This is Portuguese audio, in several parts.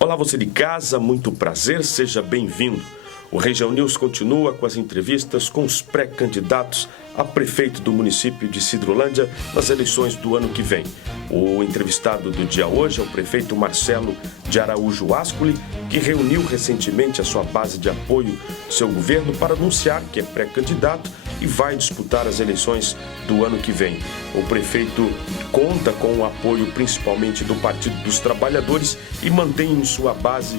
Olá, você de casa, muito prazer, seja bem-vindo. O Região News continua com as entrevistas com os pré-candidatos a prefeito do município de Sidrolândia nas eleições do ano que vem. O entrevistado do dia hoje é o prefeito Marcelo de Araújo Ascoli, que reuniu recentemente a sua base de apoio do seu governo para anunciar que é pré-candidato e vai disputar as eleições do ano que vem. O prefeito conta com o apoio principalmente do Partido dos Trabalhadores e mantém em sua base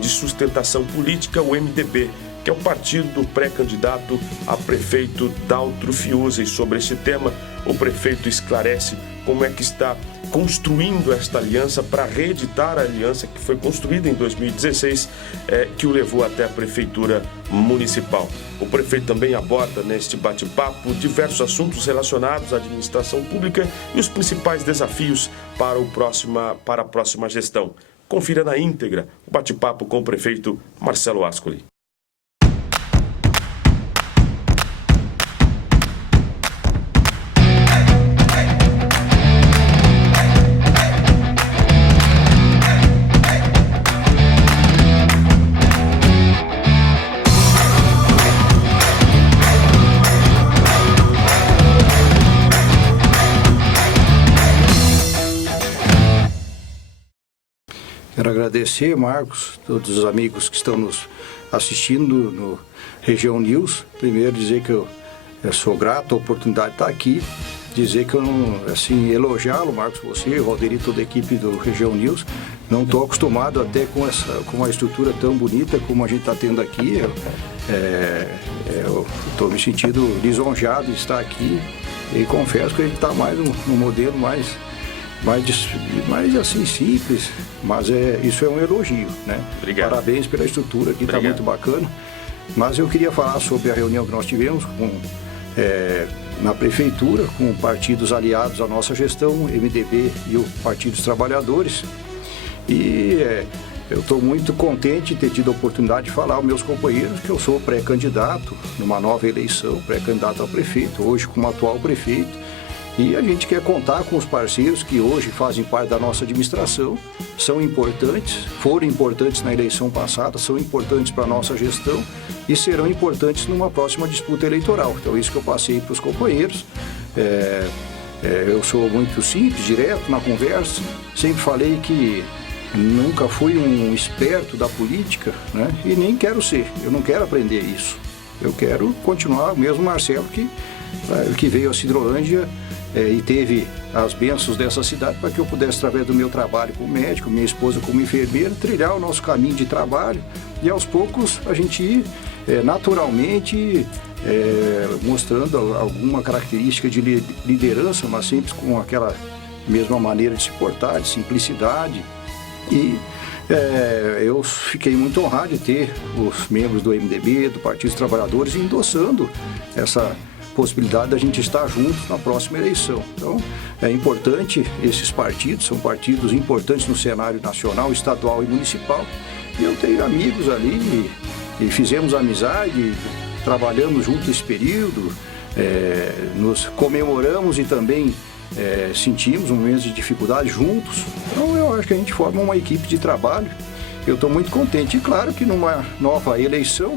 de sustentação política o MDB, que é o partido do pré-candidato a prefeito Daltro Fiuza. E sobre esse tema, o prefeito esclarece como é que está construindo esta aliança para reeditar a aliança que foi construída em 2016, que o levou até a prefeitura municipal. O prefeito também aborda neste bate-papo diversos assuntos relacionados à administração pública e os principais desafios para a próxima gestão. Confira na íntegra o bate-papo com o prefeito Marcelo Ascoli. Quero agradecer, Marcos, todos os amigos que estão nos assistindo no Região News. Primeiro, dizer que eu sou grato à oportunidade de estar aqui. Dizer que eu não, assim, elogiá-lo, Marcos, você, Valderi, toda a equipe do Região News. Não estou acostumado até com uma estrutura tão bonita como a gente está tendo aqui. Eu estou me sentindo lisonjeado de estar aqui e confesso que a gente está mais num modelo mais assim simples, mas isso é um elogio, né? Obrigado. Parabéns pela estrutura aqui, está muito bacana. Mas eu queria falar sobre a reunião que nós tivemos na prefeitura, com partidos aliados à nossa gestão, MDB e o Partido dos Trabalhadores. E eu estou muito contente de ter tido a oportunidade de falar aos meus companheiros que eu sou pré-candidato numa nova eleição, pré-candidato a prefeito, hoje como atual prefeito. E a gente quer contar com os parceiros que hoje fazem parte da nossa administração, são importantes, foram importantes na eleição passada, são importantes para a nossa gestão e serão importantes numa próxima disputa eleitoral. Então, isso que eu passei para os companheiros. Eu sou muito simples, direto na conversa, sempre falei que nunca fui um esperto da política, né? E nem quero ser, eu não quero aprender isso. Eu quero continuar o mesmo Marcelo que veio a Sidrolândia e teve as bênçãos dessa cidade para que eu pudesse, através do meu trabalho como médico, minha esposa como enfermeira, trilhar o nosso caminho de trabalho e aos poucos a gente ir naturalmente mostrando alguma característica de liderança, mas sempre com aquela mesma maneira de se portar, de simplicidade. E eu fiquei muito honrado de ter os membros do MDB, do Partido dos Trabalhadores, endossando essa possibilidade da gente estar juntos na próxima eleição. Então, é importante, esses partidos são partidos importantes no cenário nacional, estadual e municipal. E eu tenho amigos ali e fizemos amizade, trabalhamos juntos esse período, nos comemoramos e também sentimos momentos de dificuldade juntos. Então, eu acho que a gente forma uma equipe de trabalho. Eu estou muito contente. E claro que numa nova eleição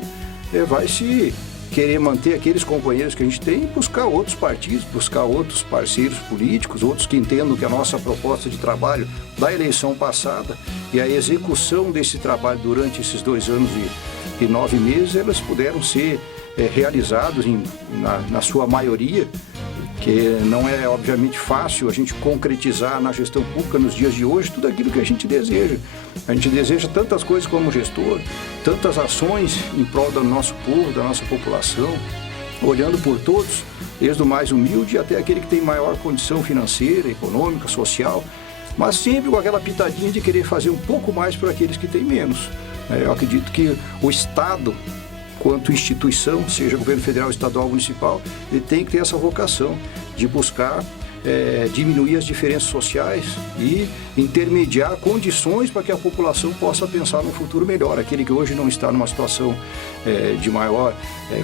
vai se querer manter aqueles companheiros que a gente tem e buscar outros partidos, buscar outros parceiros políticos, outros que entendam que a nossa proposta de trabalho da eleição passada e a execução desse trabalho durante esses 2 anos e 9 meses, elas puderam ser realizados na sua maioria, que não é obviamente fácil a gente concretizar na gestão pública nos dias de hoje tudo aquilo que a gente deseja. A gente deseja tantas coisas como gestor, tantas ações em prol do nosso povo, da nossa população, olhando por todos, desde o mais humilde até aquele que tem maior condição financeira, econômica, social, mas sempre com aquela pitadinha de querer fazer um pouco mais para aqueles que têm menos. Eu acredito que o Estado, quanto instituição, seja governo federal, estadual, municipal, ele tem que ter essa vocação de buscar diminuir as diferenças sociais e intermediar condições para que a população possa pensar num futuro melhor. Aquele que hoje não está numa situação de maior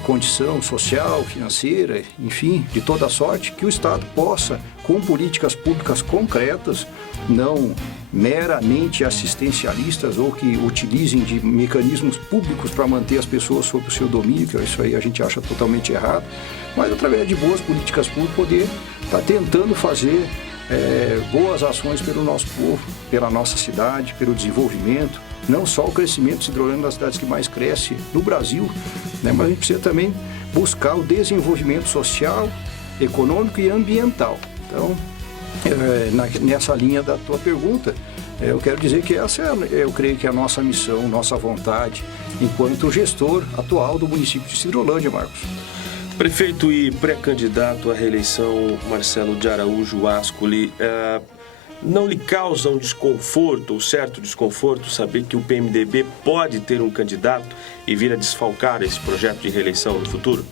condição social, financeira, enfim, de toda sorte, que o Estado possa com políticas públicas concretas, não meramente assistencialistas ou que utilizem de mecanismos públicos para manter as pessoas sob o seu domínio, que isso aí a gente acha totalmente errado, mas através de boas políticas públicas poder estar tentando fazer boas ações pelo nosso povo, pela nossa cidade, pelo desenvolvimento, não só o crescimento de Hidrolândia, das cidades que mais cresce no Brasil, né, mas a gente precisa também buscar o desenvolvimento social, econômico e ambiental. Então, nessa linha da tua pergunta, eu quero dizer que essa eu creio que é a nossa missão, nossa vontade, enquanto gestor atual do município de Hidrolândia, Marcos. Prefeito e pré-candidato à reeleição, Marcelo de Araújo Ascoli, não lhe causa um desconforto, ou certo desconforto, saber que o PMDB pode ter um candidato e vir a desfalcar esse projeto de reeleição no futuro?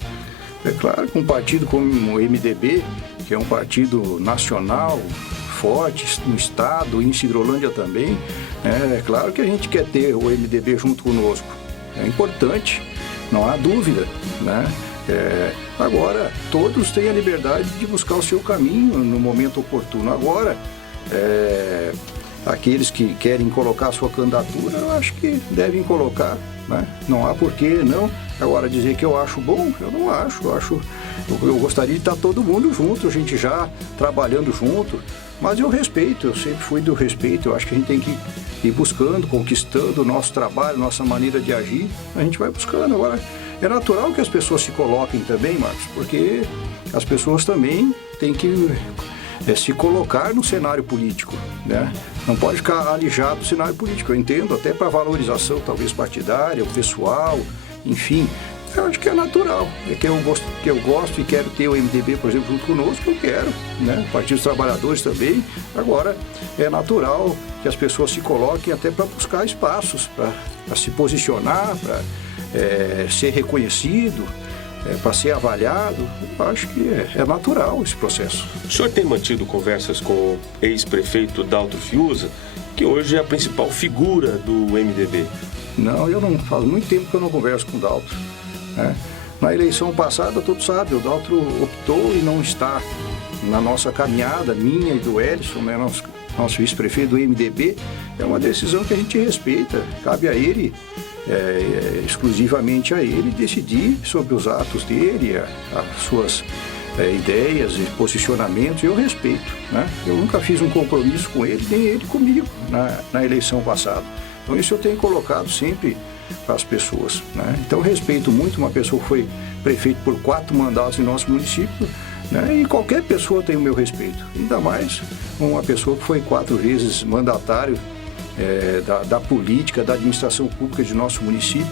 É claro que um partido como o MDB, que é um partido nacional, forte no estado e em Hidrolândia também, é claro que a gente quer ter o MDB junto conosco. É importante, não há dúvida, né? Agora, todos têm a liberdade de buscar o seu caminho no momento oportuno. Agora, aqueles que querem colocar a sua candidatura, eu acho que devem colocar, né? Não há porquê não. Agora, dizer que eu acho bom, eu não acho. Eu gostaria de estar todo mundo junto, a gente já trabalhando junto, mas eu respeito, eu sempre fui do respeito. Eu acho que a gente tem que ir buscando, conquistando o nosso trabalho, nossa maneira de agir, a gente vai buscando. Agora, é natural que as pessoas se coloquem também, Marcos, porque as pessoas também têm que se colocar no cenário político, né? Não pode ficar alijado do cenário político. Eu entendo, até para valorização, talvez partidária, o pessoal, enfim. Eu acho que é natural. É que eu gosto e quero ter o MDB, por exemplo, junto conosco, eu quero, né? Partido dos Trabalhadores também. Agora, é natural que as pessoas se coloquem até para buscar espaços, para se posicionar, para ser reconhecido, para ser avaliado. Eu acho que é natural esse processo. O senhor tem mantido conversas com o ex-prefeito Daltro Fiuza, que hoje é a principal figura do MDB? Não, eu não. Faz muito tempo que eu não converso com o Daltro, né? Na eleição passada, todos sabem, o Daltro optou em não estar na nossa caminhada, minha e do Elison, né, nosso vice-prefeito do MDB. É uma decisão que a gente respeita, cabe a ele, exclusivamente a ele, decidir sobre os atos dele, as suas ideias e posicionamentos. Eu respeito, né? Eu nunca fiz um compromisso com ele, nem ele comigo na eleição passada. Então isso eu tenho colocado sempre para as pessoas, né? Então eu respeito muito uma pessoa que foi prefeito por 4 mandatos em nosso município, né? E qualquer pessoa tem o meu respeito, ainda mais uma pessoa que foi 4 vezes mandatário da política, da administração pública de nosso município.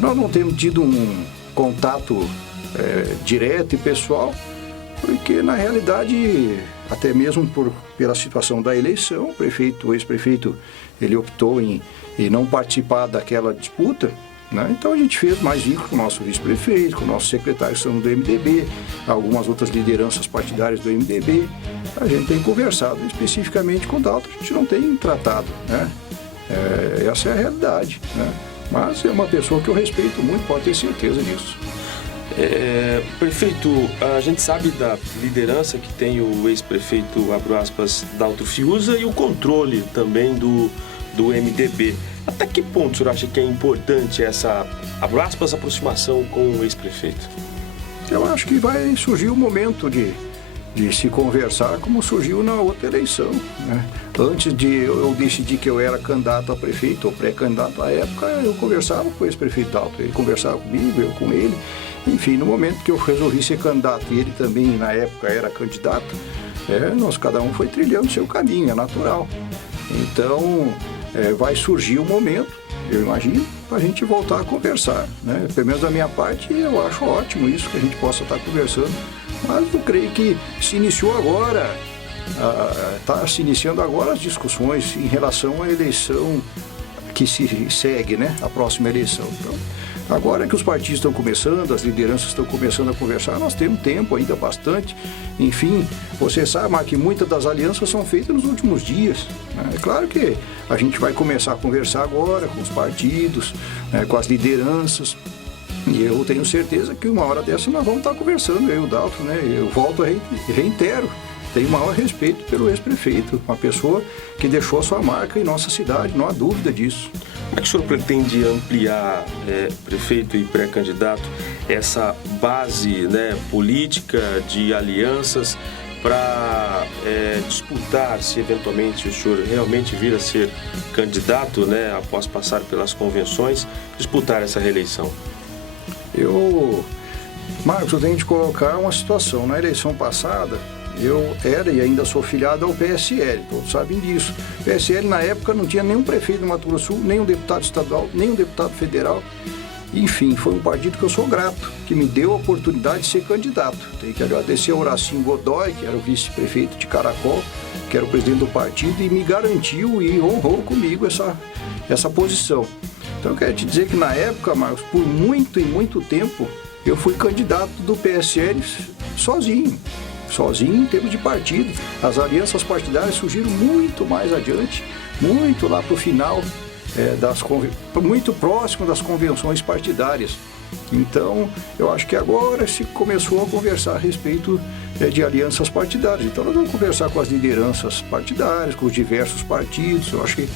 Nós não temos tido um contato direto e pessoal, porque na realidade, até mesmo pela situação da eleição, o ex-prefeito, ele optou em não participar daquela disputa, né? Então a gente fez mais vínculo com o nosso vice-prefeito, com o nosso secretário de Estado do MDB, algumas outras lideranças partidárias do MDB. A gente tem conversado especificamente com o Daltro, a gente não tem tratado, né? Essa é a realidade, né? Mas é uma pessoa que eu respeito muito, pode ter certeza disso. Prefeito, a gente sabe da liderança que tem o ex-prefeito, abro aspas, Daltro Fiuza, e o controle também do MDB. Até que ponto o senhor acha que é importante essa, abro aspas, aproximação com o ex-prefeito? Eu acho que vai surgir o momento de se conversar como surgiu na outra eleição, né? Antes de eu decidir que eu era candidato a prefeito ou pré-candidato à época, eu conversava com o ex-prefeito Daltro, ele conversava comigo, eu com ele. Enfim, no momento que eu resolvi ser candidato e ele também na época era candidato, nós cada um foi trilhando o seu caminho, é natural. Então, vai surgir o momento, eu imagino, para a gente voltar a conversar, né? Pelo menos da minha parte, eu acho ótimo isso, que a gente possa estar conversando, mas eu creio que se iniciou agora, está se iniciando agora as discussões em relação à eleição que se segue, né? A próxima eleição. Então, agora que os partidos estão começando, as lideranças estão começando a conversar, nós temos tempo ainda bastante. Enfim, você sabe, Mark, que muitas das alianças são feitas nos últimos dias, né? É claro que a gente vai começar a conversar agora com os partidos, né, com as lideranças, e eu tenho certeza que uma hora dessa nós vamos estar conversando, eu e o Daltro, né? Eu volto e reitero, tenho o maior respeito pelo ex-prefeito, uma pessoa que deixou a sua marca em nossa cidade, não há dúvida disso. Como é que o senhor pretende ampliar, prefeito e pré-candidato, essa base, né, política de alianças para disputar, se eventualmente o senhor realmente vir a ser candidato, né, após passar pelas convenções, disputar essa reeleição? Marcos, eu tenho de colocar uma situação. Na eleição passada, eu era e ainda sou filiado ao PSL, todos sabem disso. O PSL, na época, não tinha nenhum prefeito do Mato Grosso do Sul, nenhum deputado estadual, nenhum deputado federal. Enfim, foi um partido que eu sou grato, que me deu a oportunidade de ser candidato. Tenho que agradecer ao Horacinho Godoy, que era o vice-prefeito de Caracol, que era o presidente do partido, e me garantiu e honrou comigo essa posição. Então, eu quero te dizer que na época, Marcos, por muito e muito tempo, eu fui candidato do PSL sozinho em termos de partido. As alianças partidárias surgiram muito mais adiante, muito lá para o final, muito próximo das convenções partidárias. Então, eu acho que agora se começou a conversar a respeito de alianças partidárias. Então, nós vamos conversar com as lideranças partidárias, com os diversos partidos. Eu acho que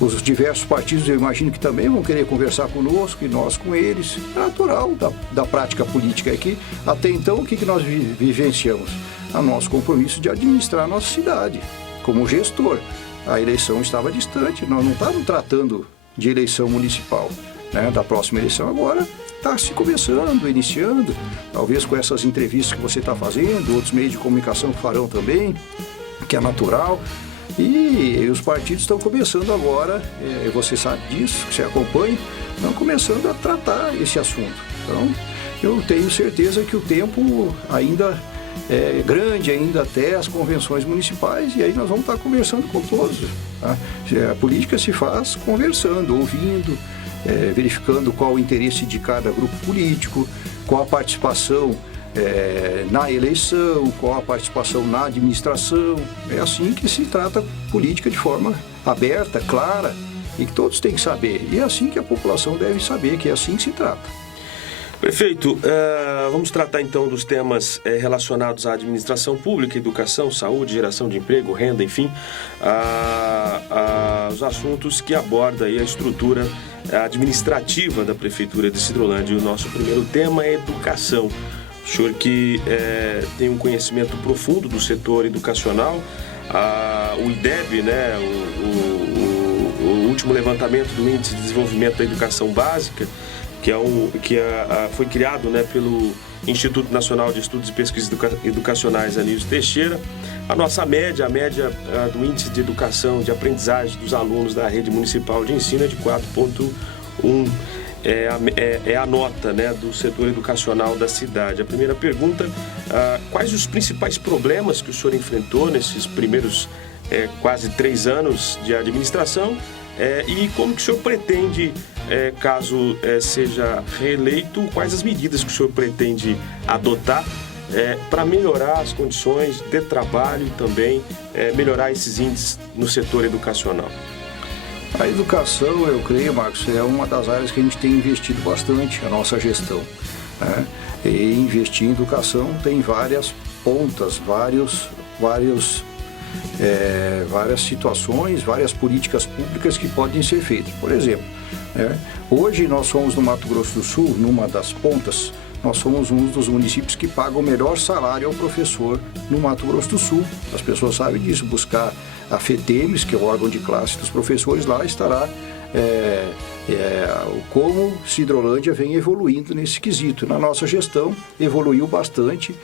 os diversos partidos, eu imagino que também vão querer conversar conosco e nós com eles. É natural da prática política aqui. Até então, o que nós vivenciamos? O nosso compromisso de administrar a nossa cidade como gestor. A eleição estava distante, nós não estávamos tratando de eleição municipal, né, da próxima eleição. Agora está se começando, iniciando, talvez com essas entrevistas que você está fazendo, outros meios de comunicação farão também, que é natural. E os partidos estão começando agora, você sabe disso, você acompanha, estão começando a tratar esse assunto. Então, eu tenho certeza que o tempo ainda é grande, ainda até as convenções municipais, e aí nós vamos estar conversando com todos. Tá? A política se faz conversando, ouvindo, verificando qual o interesse de cada grupo político, qual a participação na eleição, qual a participação na administração. É assim que se trata política de forma aberta, clara, e que todos têm que saber. E é assim que a população deve saber, que é assim que se trata. Prefeito, vamos tratar então dos temas relacionados à administração pública, educação, saúde, geração de emprego, renda, enfim, os assuntos que aborda aí a estrutura administrativa da Prefeitura de Sidrolândia. E o nosso primeiro tema é educação. O senhor que tem um conhecimento profundo do setor educacional, o IDEB, né, o último levantamento do Índice de Desenvolvimento da Educação Básica, foi criado, né, pelo Instituto Nacional de Estudos e Pesquisas Educacionais Anísio Teixeira. A nossa média, do Índice de Educação, de Aprendizagem dos alunos da rede municipal de ensino é de 4,1. É a nota, né, do setor educacional da cidade. A primeira pergunta, quais os principais problemas que o senhor enfrentou nesses primeiros quase 3 anos de administração e como que o senhor pretende, caso seja reeleito, quais as medidas que o senhor pretende adotar para melhorar as condições de trabalho e também melhorar esses índices no setor educacional? A educação, eu creio, Marcos, é uma das áreas que a gente tem investido bastante, a nossa gestão, né? E investir em educação tem várias pontas, várias situações, várias políticas públicas que podem ser feitas. Por exemplo, hoje nós somos no Mato Grosso do Sul, numa das pontas, nós somos um dos municípios que paga o melhor salário ao professor no Mato Grosso do Sul. As pessoas sabem disso. Buscar a FETEMES, que é o órgão de classe dos professores, lá estará como Sidrolândia vem evoluindo nesse quesito. Na nossa gestão evoluiu bastante.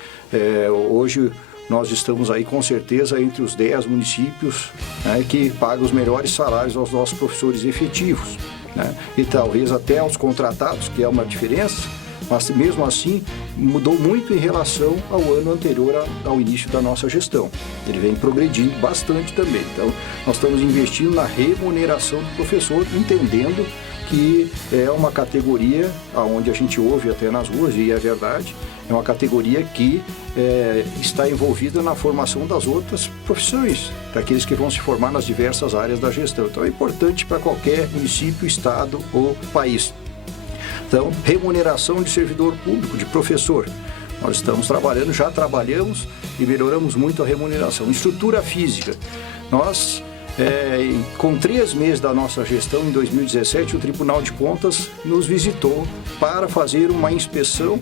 Hoje nós estamos aí com certeza entre os 10 municípios, né, que pagam os melhores salários aos nossos professores efetivos, né? E talvez até aos contratados, que é uma diferença, mas mesmo assim mudou muito em relação ao ano anterior ao início da nossa gestão. Ele vem progredindo bastante também. Então, nós estamos investindo na remuneração do professor, entendendo que é uma categoria onde a gente ouve até nas ruas, e é verdade, é uma categoria que está envolvida na formação das outras profissões, daqueles que vão se formar nas diversas áreas da gestão. Então, é importante para qualquer município, estado ou país. Então, remuneração de servidor público, de professor. Nós estamos trabalhando, já trabalhamos e melhoramos muito a remuneração. Estrutura física. Nós, com 3 meses da nossa gestão, em 2017, o Tribunal de Contas nos visitou para fazer uma inspeção,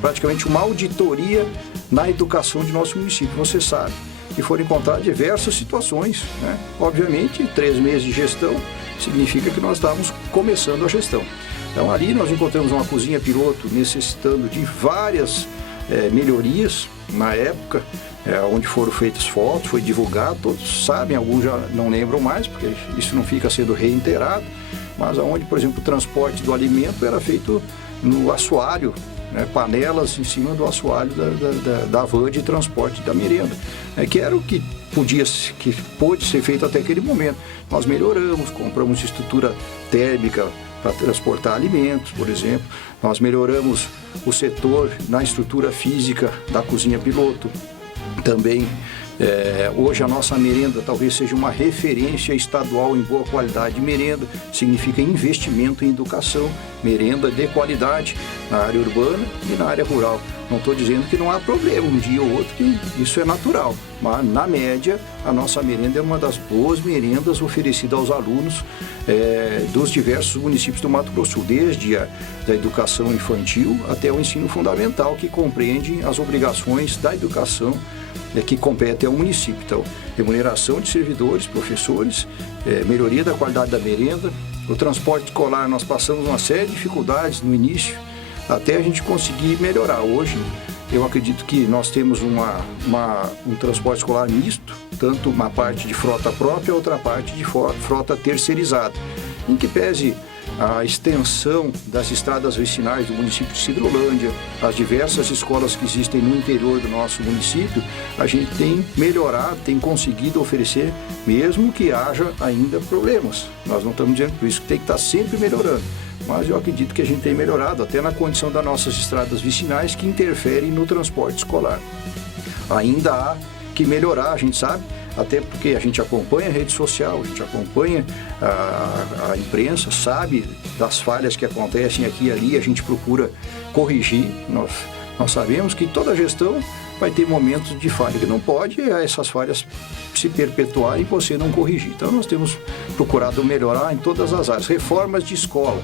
praticamente uma auditoria na educação de nosso município. Você sabe que foram encontradas diversas situações, né? Obviamente, 3 meses de gestão significa que nós estávamos começando a gestão. Então, ali nós encontramos uma cozinha piloto necessitando de várias melhorias na época, onde foram feitas fotos, foi divulgado, todos sabem, alguns já não lembram mais, porque isso não fica sendo reiterado, mas onde, por exemplo, o transporte do alimento era feito no assoalho, né, panelas em cima do assoalho da van de transporte da merenda, que era o que pôde ser feito até aquele momento. Nós melhoramos, compramos estrutura térmica para transportar alimentos, por exemplo. Nós melhoramos o setor na estrutura física da cozinha piloto. Também, hoje a nossa merenda talvez seja uma referência estadual em boa qualidade de merenda, significa investimento em educação, merenda de qualidade na área urbana e na área rural. Não estou dizendo que não há problema um dia ou outro, que isso é natural, mas na média a nossa merenda é uma das boas merendas oferecidas aos alunos dos diversos municípios do Mato Grosso, desde a da educação infantil até o ensino fundamental, que compreende as obrigações da educação que competem ao município. Então, remuneração de servidores, professores, melhoria da qualidade da merenda, o transporte escolar. Nós passamos uma série de dificuldades no início, até a gente conseguir melhorar. Hoje, eu acredito que nós temos um transporte escolar misto, tanto uma parte de frota própria, outra parte de frota terceirizada, em que pese a extensão das estradas vicinais do município de Sidrolândia, as diversas escolas que existem no interior do nosso município, a gente tem melhorado, tem conseguido oferecer, mesmo que haja ainda problemas. Nós não estamos dizendo por isso que tem que estar sempre melhorando, mas eu acredito que a gente tem melhorado até na condição das nossas estradas vicinais que interferem no transporte escolar. Ainda há que melhorar, a gente sabe, até porque a gente acompanha a rede social, a gente acompanha a imprensa, sabe das falhas que acontecem aqui e ali, a gente procura corrigir. Nós sabemos que toda gestão vai ter momentos de falha, que não pode essas falhas se perpetuarem e você não corrigir. Então nós temos procurado melhorar em todas as áreas. Reformas de escola,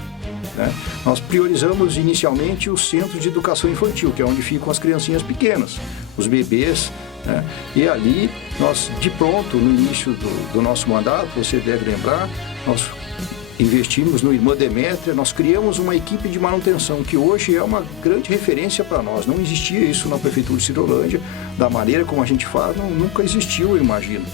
né? Nós priorizamos inicialmente o centro de educação infantil, que é onde ficam as criancinhas pequenas, os bebês, né? E ali nós, de pronto, no início do nosso mandato, você deve lembrar, nós investimos no Irmã Demétria, nós criamos uma equipe de manutenção que hoje é uma grande referência para nós. Não existia isso na Prefeitura de Sidrolândia, da maneira como a gente faz, nunca existiu, eu imagino.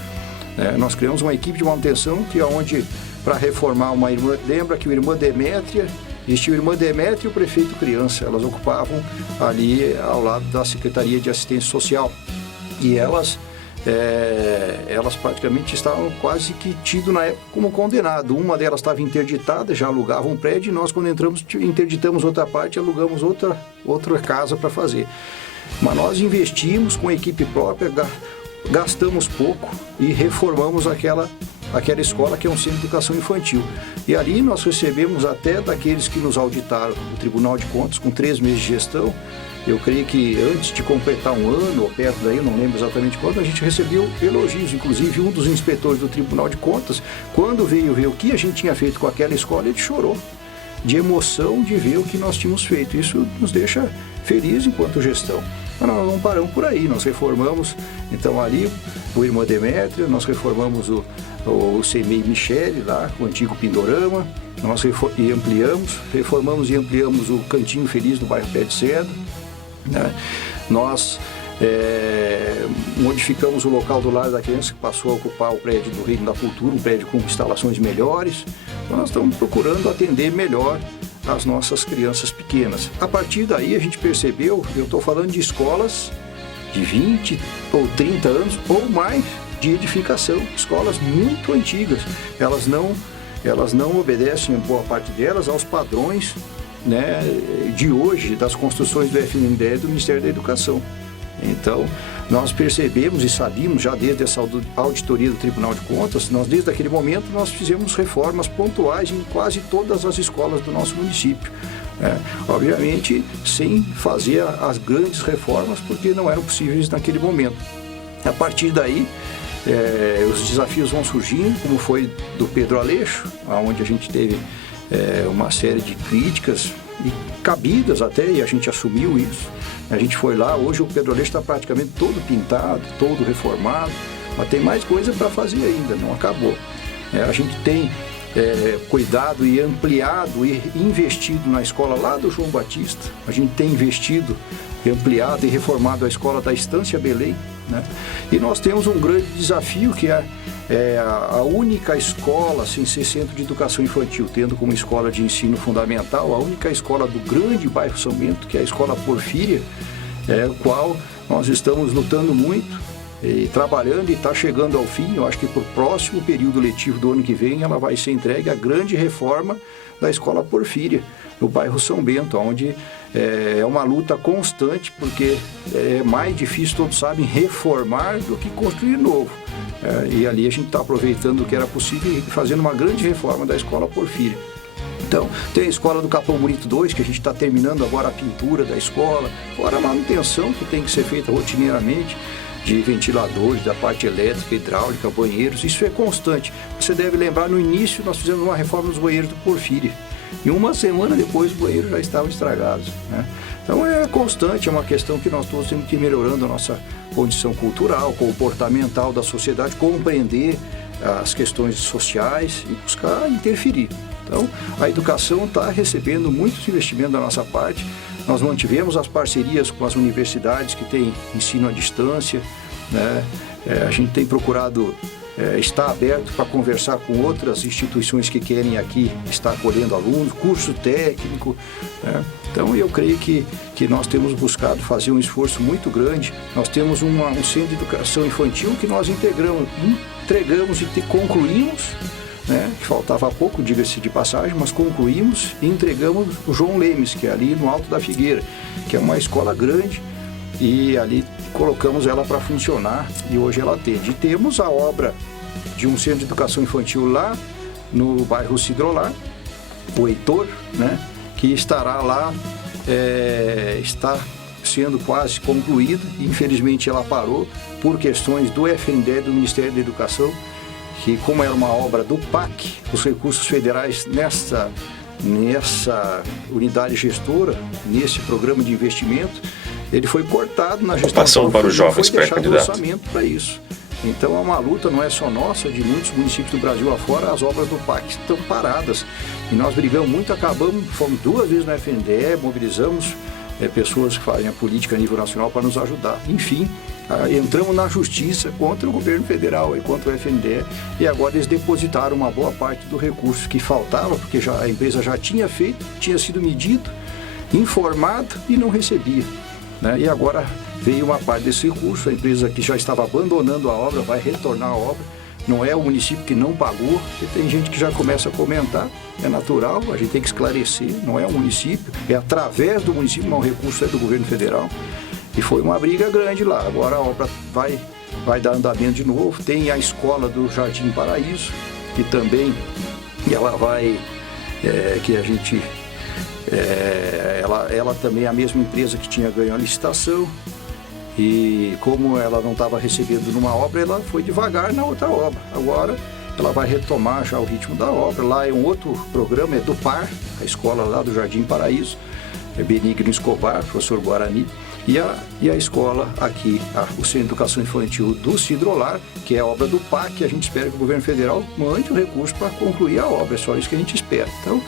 Nós criamos uma equipe de manutenção que é onde, para reformar uma irmã, lembra que o Irmã Demétria, existia o Irmã Demétria e o Prefeito Criança, elas ocupavam ali ao lado da Secretaria de Assistência Social. E elas praticamente estavam quase que tido na época como condenado. Uma delas estava interditada, já alugava um prédio, e nós, quando entramos, interditamos outra parte e alugamos outra casa para fazer. Mas nós investimos com a equipe própria, gastamos pouco e reformamos aquela escola, que é um centro de educação infantil. E ali nós recebemos até daqueles que nos auditaram, o Tribunal de Contas, com 3 meses de gestão. Eu creio que antes de completar um ano, ou perto daí, eu não lembro exatamente quando, a gente recebeu elogios. Inclusive, um dos inspetores do Tribunal de Contas, quando veio ver o que a gente tinha feito com aquela escola, ele chorou de emoção de ver o que nós tínhamos feito. Isso nos deixa felizes enquanto gestão. Mas nós não paramos por aí, nós reformamos, então, ali o Irmã Demétria, nós reformamos o CEMEI Michele, lá, o antigo Pindorama, nós reformamos e ampliamos o Cantinho Feliz do bairro Pé de Cedro, né? Nós modificamos o local do Lar da Criança, que passou a ocupar o prédio do Reino da Cultura, um prédio com instalações melhores. Então nós estamos procurando atender melhor as nossas crianças pequenas. A partir daí a gente percebeu, eu estou falando de escolas de 20 ou 30 anos ou mais de edificação, escolas muito antigas. Elas não obedecem, boa parte delas, aos padrões, né, de hoje, das construções do FNDE do Ministério da Educação. Então, nós percebemos e sabíamos já desde essa auditoria do Tribunal de Contas, desde aquele momento nós fizemos reformas pontuais em quase todas as escolas do nosso município. Obviamente sem fazer as grandes reformas, porque não eram possíveis naquele momento. A partir daí, os desafios vão surgindo, como foi do Pedro Aleixo, onde a gente teve uma série de críticas e cabidas até, e a gente assumiu isso. A gente foi lá, hoje o Pedro Aleixo está praticamente todo pintado, todo reformado, mas tem mais coisa para fazer ainda, não acabou. A gente tem cuidado e ampliado e investido na escola lá do João Batista. A gente tem investido, ampliado e reformado a escola da Estância Belém, né? E nós temos um grande desafio que é a única escola sem ser centro de educação infantil, tendo como escola de ensino fundamental a única escola do grande bairro São Bento, que é a Escola Porfíria, qual nós estamos lutando muito e trabalhando, e está chegando ao fim. Eu acho que para o próximo período letivo do ano que vem ela vai ser entregue a grande reforma da Escola Porfíria, no bairro São Bento, onde é uma luta constante, porque é mais difícil, todos sabem, reformar do que construir novo. E ali a gente está aproveitando o que era possível e fazendo uma grande reforma da Escola Porfíria. Então, tem a escola do Capão Bonito 2, que a gente está terminando agora a pintura da escola, fora a manutenção que tem que ser feita rotineiramente, de ventiladores, da parte elétrica, hidráulica, banheiros, isso é constante. Você deve lembrar, no início nós fizemos uma reforma nos banheiros do Porfíria, e uma semana depois os banheiros já estavam estragados, né? Então é constante, é uma questão que nós todos temos que ir melhorando a nossa condição cultural, comportamental da sociedade, compreender as questões sociais e buscar interferir. Então, a educação está recebendo muitos investimentos da nossa parte. Nós mantivemos as parcerias com as universidades que têm ensino à distância, né? A gente tem procurado estar aberto para conversar com outras instituições que querem aqui estar acolhendo alunos, curso técnico, né? Então, eu creio que nós temos buscado fazer um esforço muito grande. Nós temos um centro de educação infantil que nós entregamos e concluímos, né? Que faltava pouco, diga-se de passagem, mas concluímos e entregamos o João Lemes, que é ali no Alto da Figueira, que é uma escola grande, e ali colocamos ela para funcionar e hoje ela atende. E temos a obra de um centro de educação infantil lá no bairro Cidrolar, o Heitor, né? Que estará lá, está sendo quase concluída. Infelizmente ela parou por questões do FNDE, do Ministério da Educação, que como era uma obra do PAC, os recursos federais nessa unidade gestora, nesse programa de investimento, ele foi cortado na gestão. Passando para os jovens pré-candidatos. Orçamento para isso. Então é uma luta, não é só nossa, de muitos municípios do Brasil afora, as obras do PAC estão paradas. E nós brigamos muito, fomos 2 vezes no FNDE, mobilizamos pessoas que fazem a política a nível nacional para nos ajudar. Enfim, entramos na justiça contra o governo federal e contra o FNDE, e agora eles depositaram uma boa parte do recurso que faltava, porque a empresa já tinha feito, tinha sido medido, informado e não recebia, né? E agora veio uma parte desse recurso, a empresa que já estava abandonando a obra vai retornar a obra. Não é o município que não pagou, porque tem gente que já começa a comentar, é natural, a gente tem que esclarecer, não é o município, é através do município, mas o recurso é do governo federal. E foi uma briga grande lá. Agora a obra vai dar andamento de novo. Tem a escola do Jardim Paraíso, que também ela vai, que a gente, ela também é a mesma empresa que tinha ganho a licitação. E como ela não estava recebendo numa obra, ela foi devagar na outra obra. Agora ela vai retomar já o ritmo da obra. Lá é um outro programa, é do PAR, a escola lá do Jardim Paraíso, é Benigno Escobar, professor Guarani. E a escola aqui, o Centro de Educação Infantil do Cidrolar, que é a obra do PAC, a gente espera que o governo federal mande o recurso para concluir a obra, é só isso que a gente espera. Então,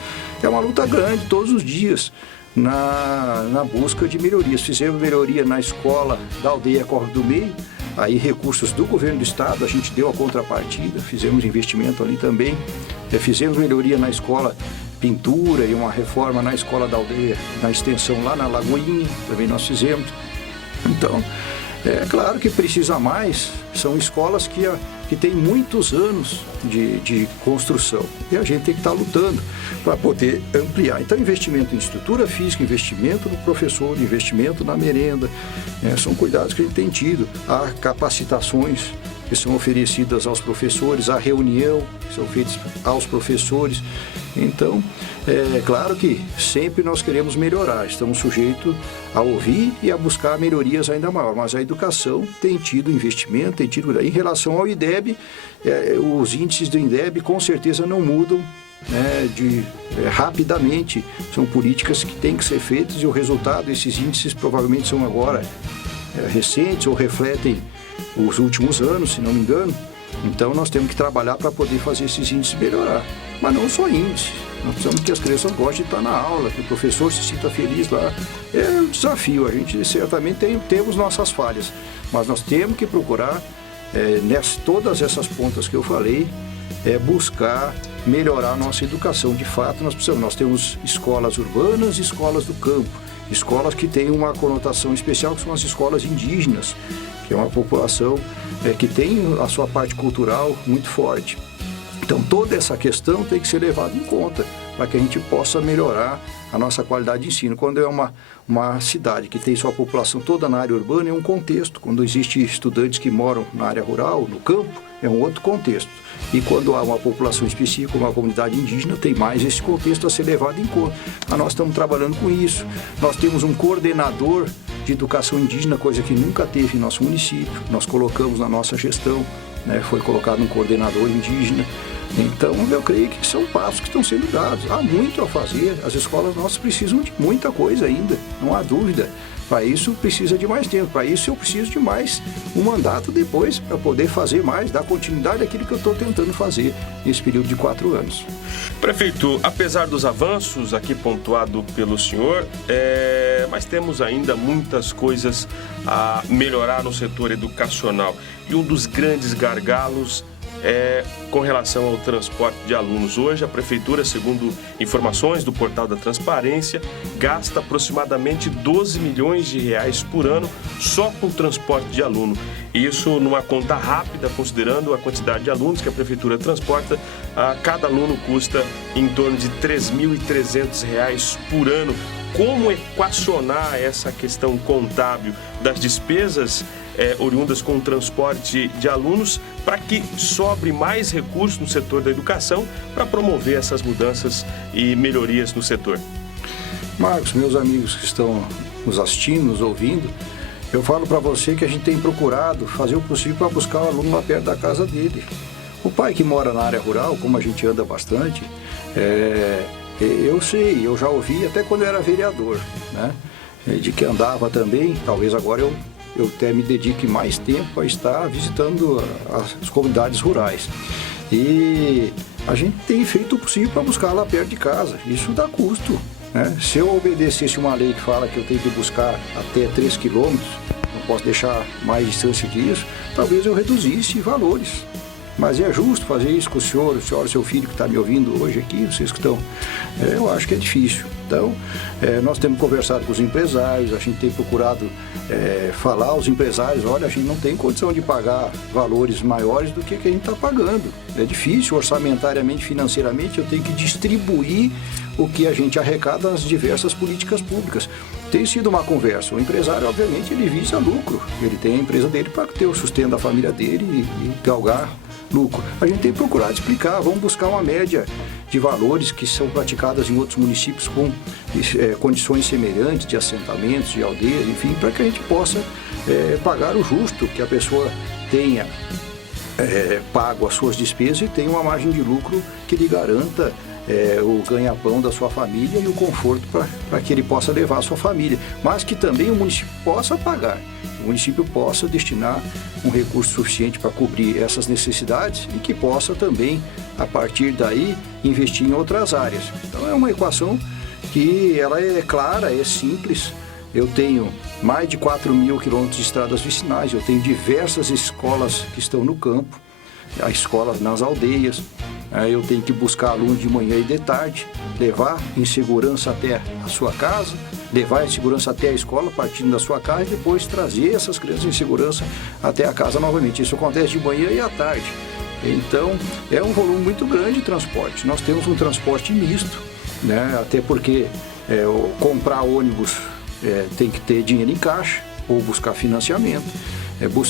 é uma luta grande todos os dias na busca de melhorias. Fizemos melhoria na escola da Aldeia Córrego do Meio, aí recursos do governo do estado, a gente deu a contrapartida, fizemos investimento ali também. Fizemos melhoria na escola pintura e uma reforma na escola da aldeia, na extensão lá na Lagoinha, também nós fizemos. Então, é claro que precisa mais, são escolas que têm muitos anos de construção, e a gente tem que estar lutando para poder ampliar. Então, investimento em estrutura física, investimento no professor, investimento na merenda, são cuidados que a gente tem tido. Há capacitações que são oferecidas aos professores, a reunião que são feitas aos professores. Então, É claro que sempre nós queremos melhorar, estamos sujeitos a ouvir e a buscar melhorias ainda maiores, mas a educação tem tido investimento, tem tido... Em relação ao INDEB, os índices do INDEB com certeza não mudam, né, rapidamente, são políticas que têm que ser feitas e o resultado desses índices provavelmente são agora recentes ou refletem os últimos anos, se não me engano. Então nós temos que trabalhar para poder fazer esses índices melhorar, mas não só índices. Nós precisamos que as crianças gostem de estar na aula, que o professor se sinta feliz lá. É um desafio, a gente certamente temos nossas falhas, mas nós temos que procurar, todas essas pontas que eu falei, buscar melhorar a nossa educação. De fato, nós temos escolas urbanas e escolas do campo, escolas que têm uma conotação especial, que são as escolas indígenas, que é uma população que tem a sua parte cultural muito forte. Então, toda essa questão tem que ser levada em conta para que a gente possa melhorar a nossa qualidade de ensino. Quando é uma cidade que tem sua população toda na área urbana, é um contexto. Quando existem estudantes que moram na área rural, no campo, é um outro contexto. E quando há uma população específica, uma comunidade indígena, tem mais esse contexto a ser levado em conta. Mas nós estamos trabalhando com isso. Nós temos um coordenador de educação indígena, coisa que nunca teve em nosso município. Nós colocamos na nossa gestão, foi colocado um coordenador indígena. Então, eu creio que são passos que estão sendo dados. Há muito a fazer, as escolas nossas precisam de muita coisa ainda, não há dúvida. Para isso, precisa de mais tempo, para isso eu preciso de mais um mandato depois, para poder fazer mais, dar continuidade àquilo que eu estou tentando fazer nesse período de 4 anos. Prefeito, apesar dos avanços aqui pontuado pelo senhor, mas temos ainda muitas coisas a melhorar no setor educacional. E um dos grandes gargalos com relação ao transporte de alunos. Hoje, a Prefeitura, segundo informações do Portal da Transparência, gasta aproximadamente 12 milhões de reais por ano só com transporte de aluno. Isso numa conta rápida, considerando a quantidade de alunos que a Prefeitura transporta, cada aluno custa em torno de R$ 3.300 por ano. Como equacionar essa questão contábil das despesas oriundas com o transporte de alunos para que sobre mais recursos no setor da educação para promover essas mudanças e melhorias no setor? Marcos, meus amigos que estão nos assistindo, nos ouvindo, eu falo para você que a gente tem procurado fazer o possível para buscar o aluno lá perto da casa dele. O pai que mora na área rural, como a gente anda bastante, eu sei, eu já ouvi até quando eu era vereador, né? De que andava também, talvez agora eu até me dedique mais tempo a estar visitando as comunidades rurais. E a gente tem feito o possível para buscar lá perto de casa, isso dá custo, né? Se eu obedecesse uma lei que fala que eu tenho que buscar até 3 quilômetros, não posso deixar mais distância disso, talvez eu reduzisse valores. Mas é justo fazer isso com o senhor, seu filho que está me ouvindo hoje aqui, vocês que estão, eu acho que é difícil. Então, nós temos conversado com os empresários, a gente tem procurado falar aos empresários, olha, a gente não tem condição de pagar valores maiores do que a gente está pagando. É difícil, orçamentariamente, financeiramente, eu tenho que distribuir o que a gente arrecada nas diversas políticas públicas. Tem sido uma conversa, o empresário, obviamente, ele visa lucro, ele tem a empresa dele para ter o sustento da família dele e galgar lucro. A gente tem procurado explicar, vamos buscar uma média de valores que são praticadas em outros municípios com condições semelhantes de assentamentos, de aldeias, enfim, para que a gente possa pagar o justo, que a pessoa tenha pago as suas despesas e tenha uma margem de lucro que lhe garanta o ganha-pão da sua família e o conforto para que ele possa levar a sua família, mas que também o município possa pagar, o município possa destinar um recurso suficiente para cobrir essas necessidades e que possa também, a partir daí, investir em outras áreas. Então é uma equação que ela é clara, é simples. Eu tenho mais de 4.000 quilômetros de estradas vicinais, eu tenho diversas escolas que estão no campo, a escola nas aldeias. Eu tenho que buscar aluno de manhã e de tarde, levar em segurança até a sua casa, levar em segurança até a escola, partindo da sua casa, e depois trazer essas crianças em segurança até a casa novamente. Isso acontece de manhã e à tarde. Então, é um volume muito grande de transporte. Nós temos um transporte misto, né? Até porque comprar ônibus tem que ter dinheiro em caixa ou buscar financiamento.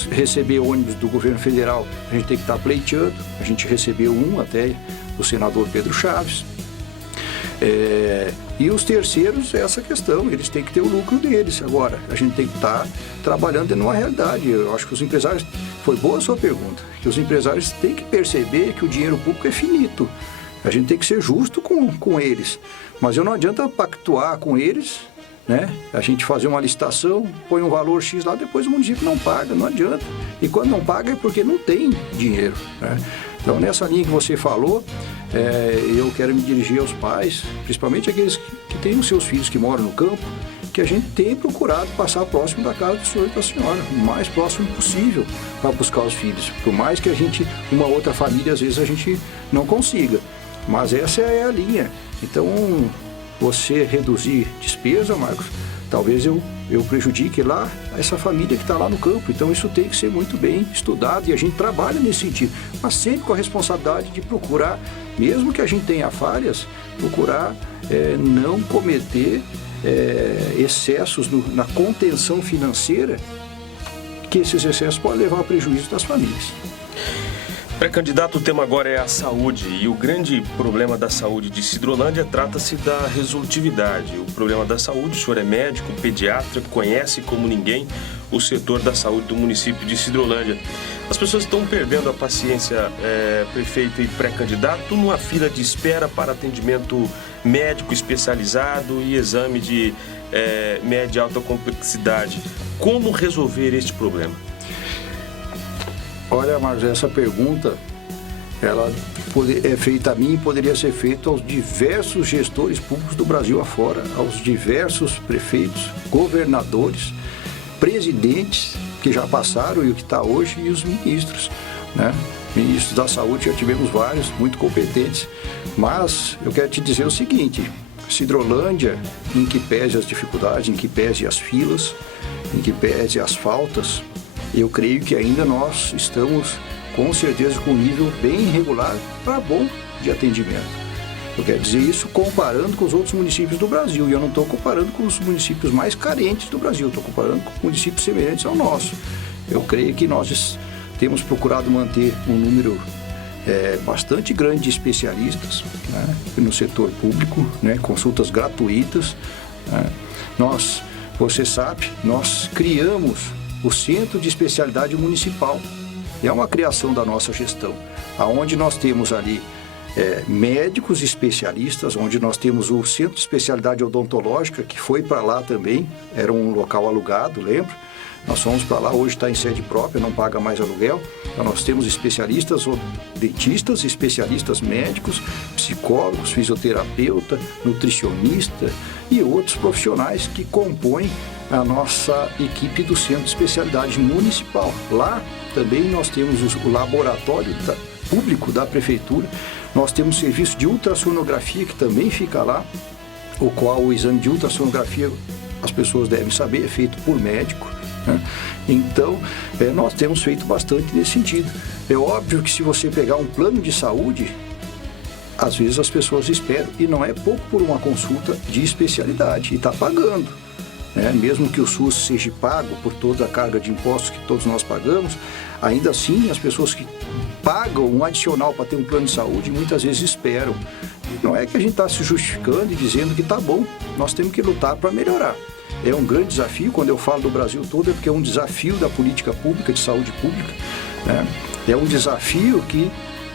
Receber ônibus do governo federal, a gente tem que estar pleiteando. A gente recebeu um até do senador Pedro Chaves. E os terceiros, essa questão, eles têm que ter o lucro deles. Agora, a gente tem que estar trabalhando numa realidade. Eu acho que os empresários, foi boa a sua pergunta, que os empresários têm que perceber que o dinheiro público é finito. A gente tem que ser justo com eles. Mas não adianta pactuar com eles, né? A gente fazer uma licitação, põe um valor X lá, depois o município não paga, não adianta. E quando não paga é porque não tem dinheiro, né? Então, nessa linha que você falou, eu quero me dirigir aos pais, principalmente aqueles que têm os seus filhos que moram no campo, que a gente tem procurado passar próximo da casa do senhor e da senhora, o mais próximo possível para buscar os filhos. Por mais que uma outra família, às vezes a gente não consiga. Mas essa é a linha. Então, você reduzir despesa, Marcos, talvez eu prejudique lá essa família que está lá no campo. Então, isso tem que ser muito bem estudado e a gente trabalha nesse sentido. Mas sempre com a responsabilidade de procurar, mesmo que a gente tenha falhas, procurar não cometer excessos na contenção financeira, que esses excessos podem levar ao prejuízo das famílias. Pré-candidato, o tema agora é a saúde, e o grande problema da saúde de Sidrolândia trata-se da resolutividade. O problema da saúde, o senhor é médico, pediatra, conhece como ninguém o setor da saúde do município de Sidrolândia. As pessoas estão perdendo a paciência, prefeito e pré-candidato, numa fila de espera para atendimento médico especializado e exame de média e alta complexidade. Como resolver este problema? Olha, Marcos, essa pergunta, ela é feita a mim e poderia ser feita aos diversos gestores públicos do Brasil afora, aos diversos prefeitos, governadores, presidentes que já passaram e o que está hoje, e os ministros, né? Ministros da saúde, já tivemos vários, muito competentes. Mas eu quero te dizer o seguinte, Sidrolândia, em que pese as dificuldades, em que pese as filas, em que pese as faltas, eu creio que ainda nós estamos, com certeza, com um nível bem regular para bom de atendimento. Eu quero dizer isso comparando com os outros municípios do Brasil. E eu não estou comparando com os municípios mais carentes do Brasil, estou comparando com municípios semelhantes ao nosso. Eu creio que nós temos procurado manter um número bastante grande de especialistas, né, no setor público, né, consultas gratuitas. Né. Você sabe, nós criamos o Centro de Especialidade Municipal. É uma criação da nossa gestão, onde nós temos ali médicos especialistas, onde nós temos o Centro de Especialidade Odontológica, que foi para lá também, era um local alugado, lembra? Nós fomos para lá, hoje está em sede própria, não paga mais aluguel. Então nós temos especialistas, dentistas, especialistas médicos, psicólogos, fisioterapeuta, nutricionista e outros profissionais que compõem a nossa equipe do Centro de Especialidade Municipal. Lá também nós temos o laboratório público da Prefeitura, nós temos serviço de ultrassonografia que também fica lá, o qual o exame de ultrassonografia, as pessoas devem saber, é feito por médico, né? Então, nós temos feito bastante nesse sentido. É óbvio que se você pegar um plano de saúde, às vezes as pessoas esperam, e não é pouco por uma consulta de especialidade, e está pagando. Mesmo que o SUS seja pago por toda a carga de impostos que todos nós pagamos, ainda assim as pessoas que pagam um adicional para ter um plano de saúde muitas vezes esperam. Não é que a gente está se justificando e dizendo que está bom, nós temos que lutar para melhorar. É um grande desafio, quando eu falo do Brasil todo, é porque é um desafio da política pública, de saúde pública, né? É um desafio que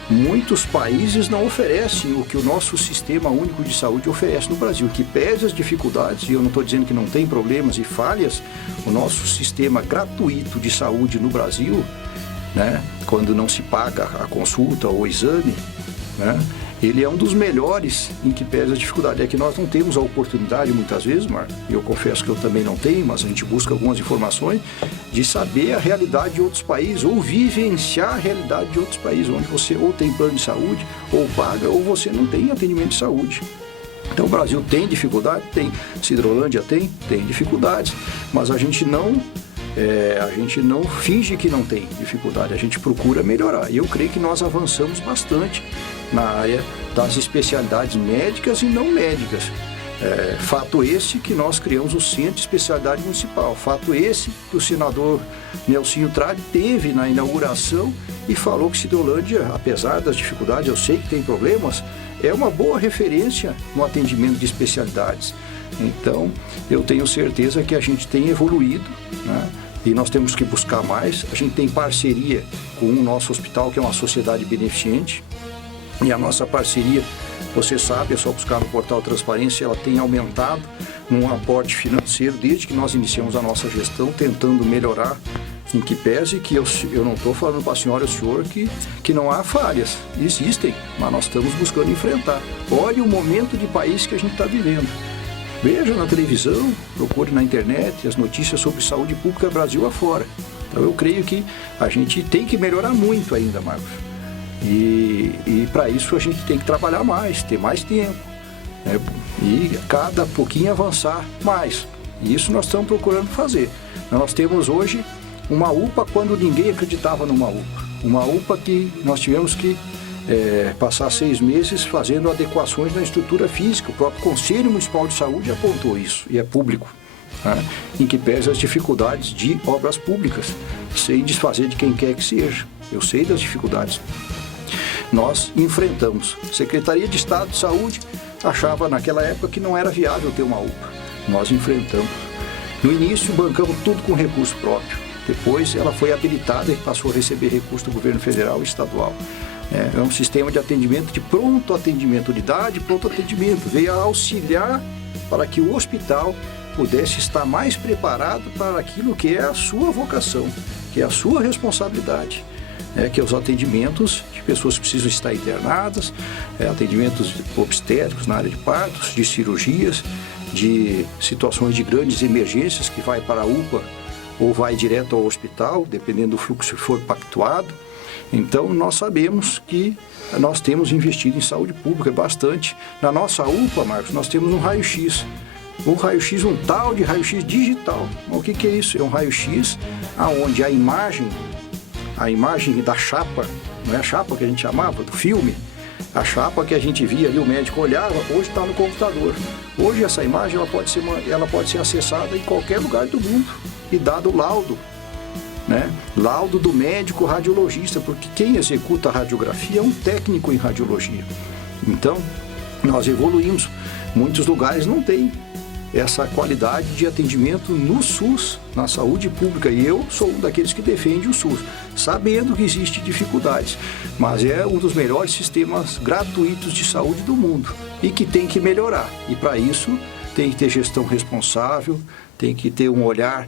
muitos países não oferecem o que o nosso Sistema Único de Saúde oferece no Brasil, que pese as dificuldades, e eu não estou dizendo que não tem problemas e falhas, o nosso sistema gratuito de saúde no Brasil, né, quando não se paga a consulta ou o exame, né, ele é um dos melhores em que pese a dificuldade. É que nós não temos a oportunidade, muitas vezes, Marco, e eu confesso que eu também não tenho, mas a gente busca algumas informações, de saber a realidade de outros países, ou vivenciar a realidade de outros países, onde você ou tem plano de saúde, ou paga, ou você não tem atendimento de saúde. Então o Brasil tem dificuldade? Tem. Sidrolândia tem dificuldades, mas a gente não finge que não tem dificuldade, a gente procura melhorar. E eu creio que nós avançamos bastante na área das especialidades médicas e não médicas. Fato esse que nós criamos o Centro de Especialidade Municipal. Fato esse que o senador Nelsinho Trade teve na inauguração e falou que Sidrolândia, apesar das dificuldades, eu sei que tem problemas, é uma boa referência no atendimento de especialidades. Então, eu tenho certeza que a gente tem evoluído, né? E nós temos que buscar mais. A gente tem parceria com o nosso hospital, que é uma sociedade beneficente, e a nossa parceria, você sabe, é só buscar no portal Transparência, ela tem aumentado num aporte financeiro desde que nós iniciamos a nossa gestão, tentando melhorar, em que pese que eu não estou falando para a senhora e o senhor que não há falhas, existem, mas nós estamos buscando enfrentar. Olha o momento de país que a gente está vivendo. Veja na televisão, procure na internet as notícias sobre saúde pública Brasil afora. Então eu creio que a gente tem que melhorar muito ainda, Marcos. E para isso a gente tem que trabalhar mais, ter mais tempo, né? E cada pouquinho avançar mais. E isso nós estamos procurando fazer. Nós temos hoje uma UPA quando ninguém acreditava numa UPA. Uma UPA que nós tivemos que passar 6 meses fazendo adequações na estrutura física. O próprio Conselho Municipal de Saúde apontou isso, e é público, né? Em que pese as dificuldades de obras públicas, sem desfazer de quem quer que seja. Eu sei das dificuldades. Nós enfrentamos. Secretaria de Estado de Saúde achava naquela época que não era viável ter uma UPA. Nós enfrentamos. No início, bancamos tudo com recurso próprio. Depois, ela foi habilitada e passou a receber recurso do governo federal e estadual. É um sistema de atendimento, de pronto atendimento, unidade, pronto atendimento. Veio a auxiliar para que o hospital pudesse estar mais preparado para aquilo que é a sua vocação, que é a sua responsabilidade. Que é os atendimentos de pessoas que precisam estar internadas, atendimentos obstétricos na área de partos, de cirurgias, de situações de grandes emergências que vai para a UPA ou vai direto ao hospital, dependendo do fluxo que for pactuado. Então, nós sabemos que nós temos investido em saúde pública bastante. Na nossa UPA, Marcos, nós temos um raio-x. Um raio-x, um tal de raio-x digital. O que é isso? É um raio-x onde a imagem da chapa, não é a chapa que a gente chamava, do filme, a chapa que a gente via ali, o médico olhava, hoje está no computador. Hoje essa imagem ela pode ser acessada em qualquer lugar do mundo e dado o laudo, né? Laudo do médico radiologista, porque quem executa a radiografia é um técnico em radiologia. Então, nós evoluímos. Muitos lugares não têm essa qualidade de atendimento no SUS, na saúde pública, e eu sou um daqueles que defende o SUS, sabendo que existem dificuldades, mas é um dos melhores sistemas gratuitos de saúde do mundo e que tem que melhorar, e para isso tem que ter gestão responsável, tem que ter um olhar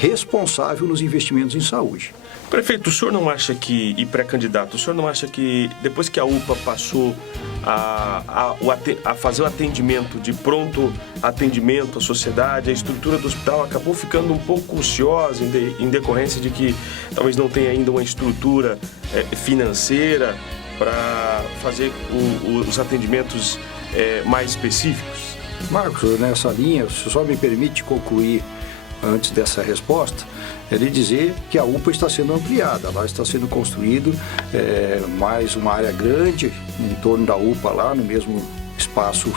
responsável nos investimentos em saúde. Prefeito, o senhor não acha que, e pré-candidato, o senhor não acha que depois que a UPA passou a fazer o atendimento de pronto atendimento à sociedade, a estrutura do hospital acabou ficando um pouco ociosa em decorrência de que talvez não tenha ainda uma estrutura financeira para fazer os atendimentos mais específicos? Marcos, nessa linha, se só me permite concluir antes dessa resposta, é de dizer que a UPA está sendo ampliada. Lá está sendo construído mais uma área grande em torno da UPA, lá no mesmo espaço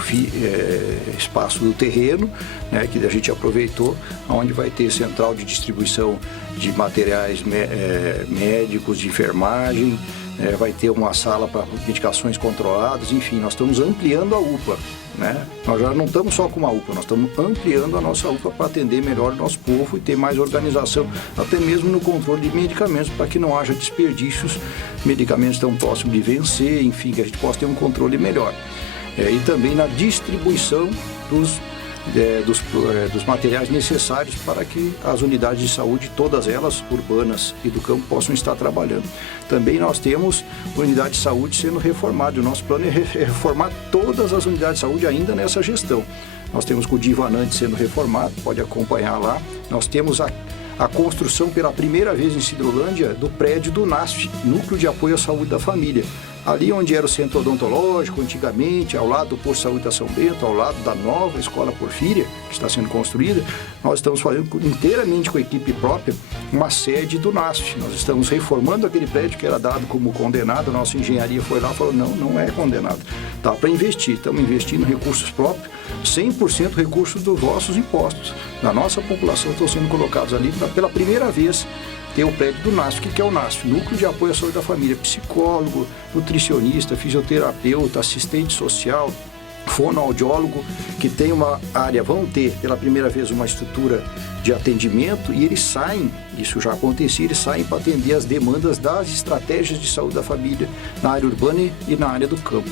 do terreno, né, que a gente aproveitou, onde vai ter central de distribuição de materiais médicos, de enfermagem, vai ter uma sala para medicações controladas, enfim, nós estamos ampliando a UPA. Né? Nós já não estamos só com uma UPA, nós estamos ampliando a nossa UPA para atender melhor o nosso povo e ter mais organização, até mesmo no controle de medicamentos, para que não haja desperdícios, medicamentos tão próximos de vencer, enfim, que a gente possa ter um controle melhor. E também na distribuição dos materiais necessários para que as unidades de saúde, todas elas urbanas e do campo, possam estar trabalhando. Também nós temos unidade de saúde sendo reformada. O nosso plano é reformar todas as unidades de saúde ainda nessa gestão. Nós temos o Divanante sendo reformado, pode acompanhar lá. Nós temos a construção pela primeira vez em Sidrolândia do prédio do NASF, Núcleo de Apoio à Saúde da Família. Ali onde era o centro odontológico, antigamente, ao lado do posto de saúde da São Bento, ao lado da nova escola Porfíria, que está sendo construída, nós estamos fazendo inteiramente com a equipe própria uma sede do NASF. Nós estamos reformando aquele prédio que era dado como condenado, a nossa engenharia foi lá e falou, não é condenado. Dá para investir, estamos investindo em recursos próprios, 100% recursos dos vossos impostos. Da nossa população estão sendo colocados ali pela primeira vez ter o prédio do NASF. O que é o NASF? Núcleo de Apoio à Saúde da Família. Psicólogo, nutricionista, fisioterapeuta, assistente social, fonoaudiólogo, que tem uma área, vão ter pela primeira vez uma estrutura de atendimento e eles saem, isso já acontecia, eles saem para atender as demandas das estratégias de saúde da família na área urbana e na área do campo.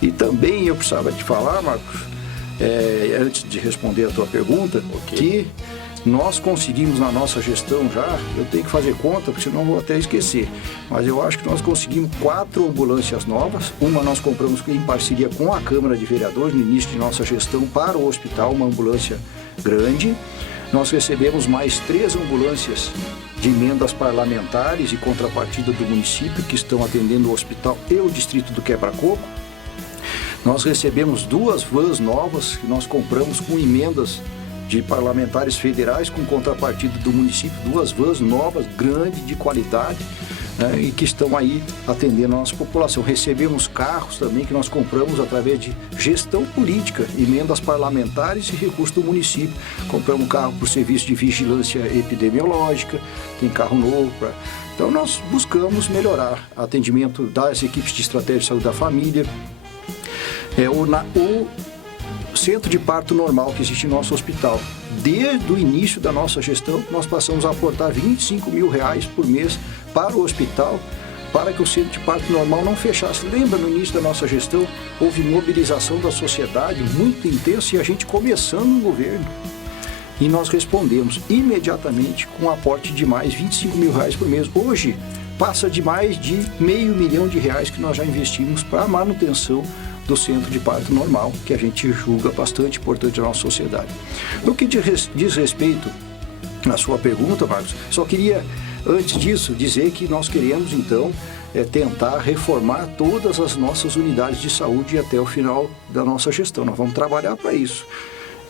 E também eu precisava te falar, Marcos, antes de responder a tua pergunta, que nós conseguimos na nossa gestão já, eu tenho que fazer conta, porque senão vou até esquecer, mas eu acho que nós conseguimos 4 ambulâncias novas. Uma nós compramos em parceria com a Câmara de Vereadores no início de nossa gestão para o hospital, uma ambulância grande. Nós recebemos mais 3 ambulâncias de emendas parlamentares e contrapartida do município que estão atendendo o hospital e o distrito do Quebra-Coco. Nós recebemos 2 vans novas que nós compramos com emendas de parlamentares federais com contrapartida do município, 2 vans novas, grandes, de qualidade, né, e que estão aí atendendo a nossa população. Recebemos carros também que nós compramos através de gestão política, emendas parlamentares e recursos do município. Compramos carro para o serviço de vigilância epidemiológica, tem carro novo para... Então nós buscamos melhorar o atendimento das equipes de estratégia de saúde da família, o centro de parto normal que existe em nosso hospital. Desde o início da nossa gestão, nós passamos a aportar R$25 mil por mês para o hospital, para que o centro de parto normal não fechasse. Lembra, no início da nossa gestão, houve mobilização da sociedade muito intensa e a gente começando no governo. E nós respondemos imediatamente com um aporte de mais R$25 mil por mês. Hoje, passa de mais de R$500 mil que nós já investimos para a manutenção do centro de parto normal, que a gente julga bastante importante na nossa sociedade. No que diz respeito à sua pergunta, Marcos, só queria, antes disso, dizer que nós queremos, então, tentar reformar todas as nossas unidades de saúde até o final da nossa gestão. Nós vamos trabalhar para isso.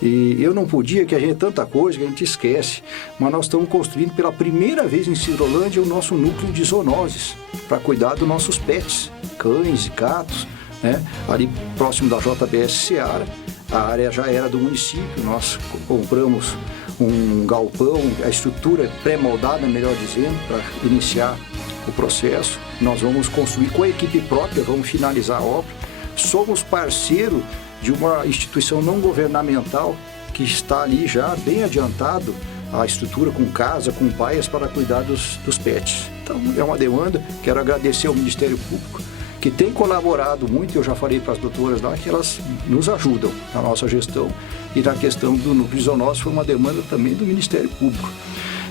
E eu não podia, que a gente é tanta coisa que a gente esquece, mas nós estamos construindo pela primeira vez em Sidrolândia o nosso núcleo de zoonoses, para cuidar dos nossos pets, cães e gatos, né? Ali próximo da JBS Seara. A área já era do município, nós compramos um galpão, a estrutura pré-moldada, melhor dizendo, para iniciar o processo. Nós vamos construir com a equipe própria, vamos finalizar a obra. Somos parceiro de uma instituição não governamental que está ali já bem adiantado a estrutura com casa, com baias para cuidar dos pets. Então é uma demanda, quero agradecer ao Ministério Público, que tem colaborado muito. Eu já falei para as doutoras lá que elas nos ajudam na nossa gestão, e na questão do núcleo de zoonoses foi uma demanda também do Ministério Público.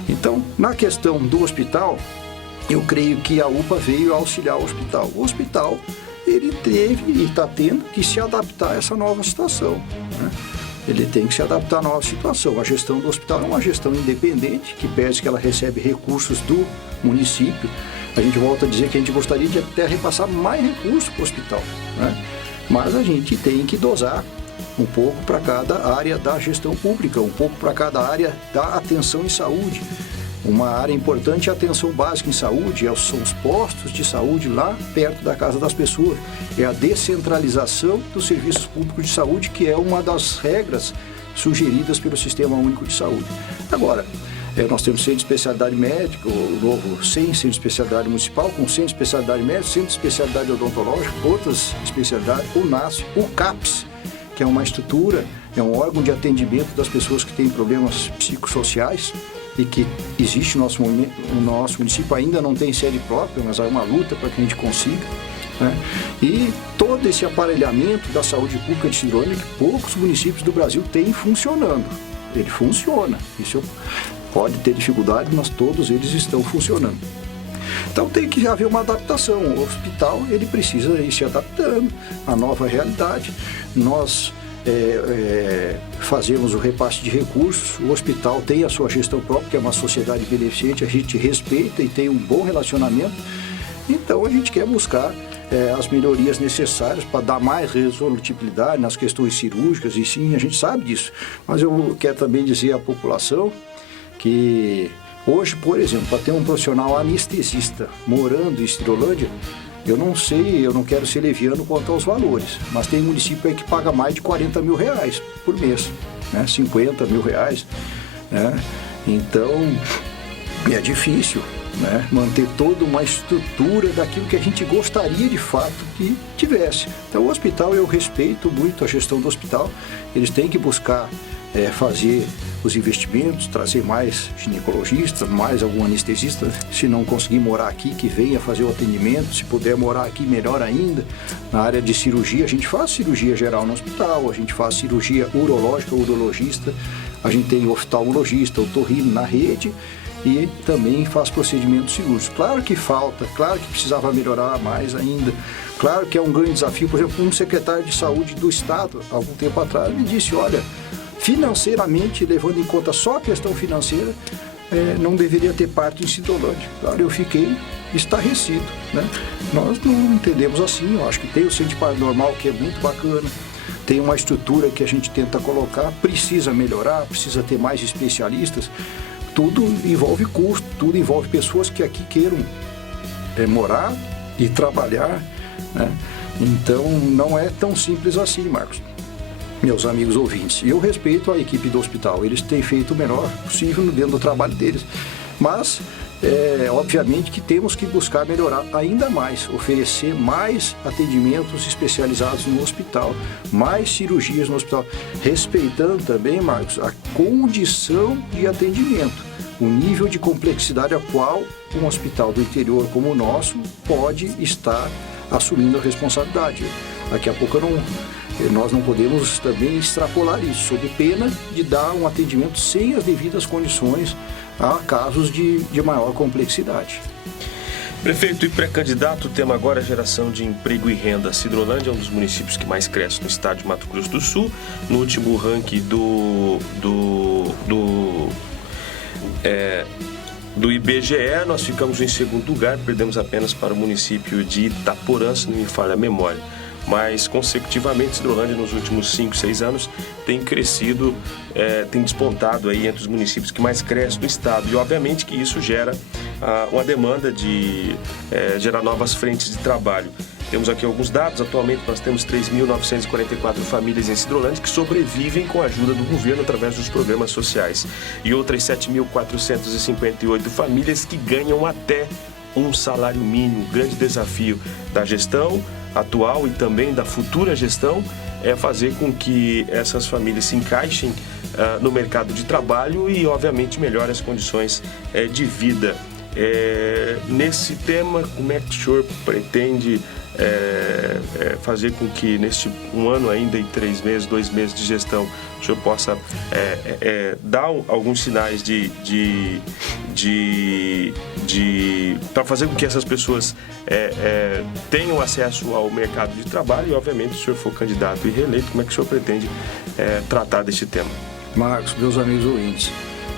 Então, na questão do hospital, eu creio que a UPA veio auxiliar o hospital. O hospital, ele teve e está tendo que se adaptar a essa nova situação, né? Ele tem que se adaptar à nova situação. A gestão do hospital é uma gestão independente, que pede que ela recebe recursos do município. A gente volta a dizer que a gente gostaria de até repassar mais recursos para o hospital, né? Mas a gente tem que dosar um pouco para cada área da gestão pública, um pouco para cada área da atenção em saúde. Uma área importante é a atenção básica em saúde, são os postos de saúde lá perto da casa das pessoas. É a descentralização dos serviços públicos de saúde, que é uma das regras sugeridas pelo Sistema Único de Saúde. Agora, nós temos centro de especialidade médica, o novo centro de especialidade municipal, com centro de especialidade médica, centro de especialidade odontológica, outras especialidades, o NASF, o CAPS, que é uma estrutura, é um órgão de atendimento das pessoas que têm problemas psicossociais e que existe no nosso município, ainda não tem sede própria, mas há uma luta para que a gente consiga, né? E todo esse aparelhamento da saúde pública de Sidrolândia que poucos municípios do Brasil têm funcionando. Ele funciona, isso pode ter dificuldade, mas todos eles estão funcionando. Então tem que haver uma adaptação. O hospital, ele precisa ir se adaptando à nova realidade. Nós fazemos o repasse de recursos, o hospital tem a sua gestão própria, que é uma sociedade beneficente, a gente respeita e tem um bom relacionamento. Então a gente quer buscar as melhorias necessárias para dar mais resolutibilidade nas questões cirúrgicas, e sim, a gente sabe disso. Mas eu quero também dizer à população que hoje, por exemplo, para ter um profissional anestesista morando em Sidrolândia, eu não sei, eu não quero ser leviano quanto aos valores, mas tem município aí que paga mais de R$40 mil por mês, né? R$50 mil, né? Então, E é difícil, né, manter toda uma estrutura daquilo que a gente gostaria de fato que tivesse. Então o hospital, eu respeito muito a gestão do hospital, eles têm que buscar fazer os investimentos, trazer mais ginecologistas, mais algum anestesista, se não conseguir morar aqui, que venha fazer o atendimento, se puder morar aqui, melhor ainda. Na área de cirurgia, a gente faz cirurgia geral no hospital, a gente faz cirurgia urológica, urologista, a gente tem oftalmologista, otorrino na rede, e também faz procedimentos cirúrgicos. Claro que falta, claro que precisava melhorar mais ainda, claro que é um grande desafio. Por exemplo, um secretário de saúde do estado, há algum tempo atrás, me disse, olha, financeiramente, levando em conta só a questão financeira, não deveria ter parto em Sidrolândia. Claro, eu fiquei estarrecido, né? Nós não entendemos assim, eu acho que tem o centro de parto normal, que é muito bacana, tem uma estrutura que a gente tenta colocar, precisa melhorar, precisa ter mais especialistas. Tudo envolve custo, tudo envolve pessoas que aqui queiram morar e trabalhar, né? Então não é tão simples assim, Marcos. Meus amigos ouvintes, eu respeito a equipe do hospital, eles têm feito o melhor possível dentro do trabalho deles, mas obviamente que temos que buscar melhorar ainda mais, oferecer mais atendimentos especializados no hospital, mais cirurgias no hospital, respeitando também, Marcos, a condição de atendimento, o nível de complexidade a qual um hospital do interior como o nosso pode estar assumindo a responsabilidade. Daqui a pouco nós não podemos também extrapolar isso, sob pena de dar um atendimento sem as devidas condições a casos de maior complexidade. Prefeito e pré-candidato, o tema agora é geração de emprego e renda. Sidrolândia é um dos municípios que mais cresce no estado de Mato Grosso do Sul. No último ranking do IBGE, nós ficamos em segundo lugar, perdemos apenas para o município de Itaporã, se não me falha a memória. Mas consecutivamente Sidrolândia nos últimos 5, 6 anos tem crescido, tem despontado aí entre os municípios que mais crescem no estado, e obviamente que isso gera uma demanda de gerar novas frentes de trabalho. Temos aqui alguns dados. Atualmente nós temos 3.944 famílias em Sidrolândia que sobrevivem com a ajuda do governo através dos programas sociais, e outras 7.458 famílias que ganham até um salário mínimo. O grande desafio da gestão atual e também da futura gestão é fazer com que essas famílias se encaixem no mercado de trabalho e, obviamente, melhore as condições de vida. Nesse tema, como é que o senhor pretende fazer com que neste um ano ainda e 3 meses, 2 meses de gestão, o senhor possa dar alguns sinais para fazer com que essas pessoas tenham acesso ao mercado de trabalho e, obviamente, se o senhor for candidato e reeleito, como é que o senhor pretende tratar deste tema? Marcos, meus amigos ouvintes,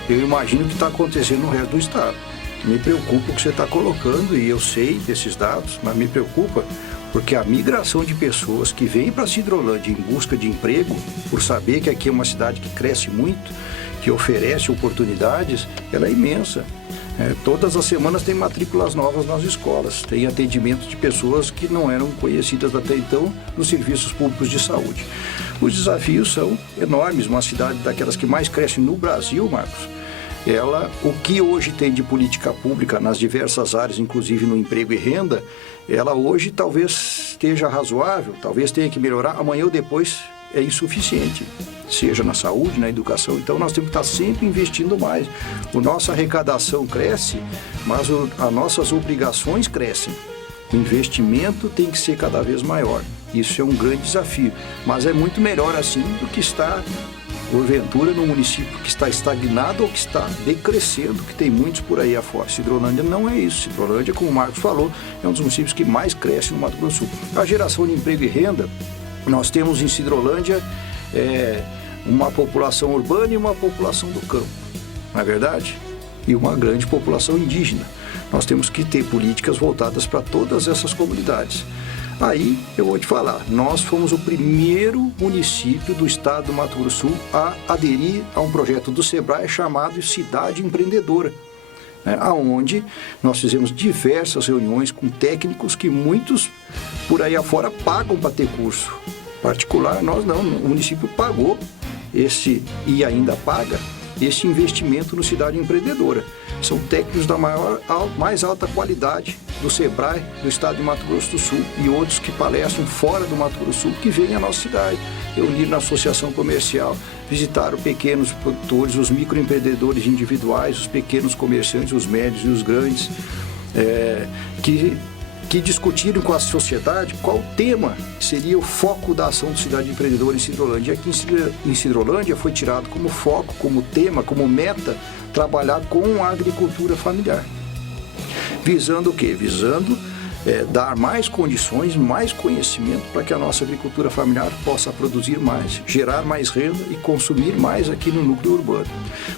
eu imagino o que está acontecendo no resto do estado. Me preocupa o que você está colocando, e eu sei desses dados, mas me preocupa porque a migração de pessoas que vêm para Sidrolândia em busca de emprego, por saber que aqui é uma cidade que cresce muito, que oferece oportunidades, ela é imensa. Todas as semanas tem matrículas novas nas escolas, tem atendimento de pessoas que não eram conhecidas até então nos serviços públicos de saúde. Os desafios são enormes. Uma cidade daquelas que mais cresce no Brasil, Marcos, o que hoje tem de política pública nas diversas áreas, inclusive no emprego e renda, ela hoje talvez esteja razoável, talvez tenha que melhorar, amanhã ou depois é insuficiente, seja na saúde, na educação. Então nós temos que estar sempre investindo mais. A nossa arrecadação cresce, mas as nossas obrigações crescem. O investimento tem que ser cada vez maior. Isso é um grande desafio, mas é muito melhor assim do que estar porventura no município que está estagnado ou que está decrescendo, que tem muitos por aí afora. Sidrolândia não é isso. Sidrolândia, como o Marcos falou, é um dos municípios que mais cresce no Mato Grosso do Sul. A geração de emprego e renda, nós temos em Sidrolândia uma população urbana e uma população do campo, não é verdade? E uma grande população indígena. Nós temos que ter políticas voltadas para todas essas comunidades. Aí eu vou te falar, nós fomos o primeiro município do estado do Mato Grosso do Sul a aderir a um projeto do SEBRAE chamado Cidade Empreendedora, onde nós fizemos diversas reuniões com técnicos que muitos por aí afora pagam para ter curso particular. Nós não, o município pagou e ainda paga esse investimento no Cidade Empreendedora. São técnicos da mais alta qualidade do SEBRAE, do estado de Mato Grosso do Sul, e outros que palestram fora do Mato Grosso do Sul, que vêm à nossa cidade, reuniram na associação comercial, visitaram pequenos produtores, os microempreendedores individuais, os pequenos comerciantes, os médios e os grandes, que discutiram com a sociedade qual tema seria o foco da ação do Cidade Empreendedora em Sidrolândia. E aqui em Sidrolândia foi tirado como foco, como tema, como meta, trabalhar com a agricultura familiar. Visando o quê? Visando dar mais condições, mais conhecimento para que a nossa agricultura familiar possa produzir mais, gerar mais renda e consumir mais aqui no núcleo urbano.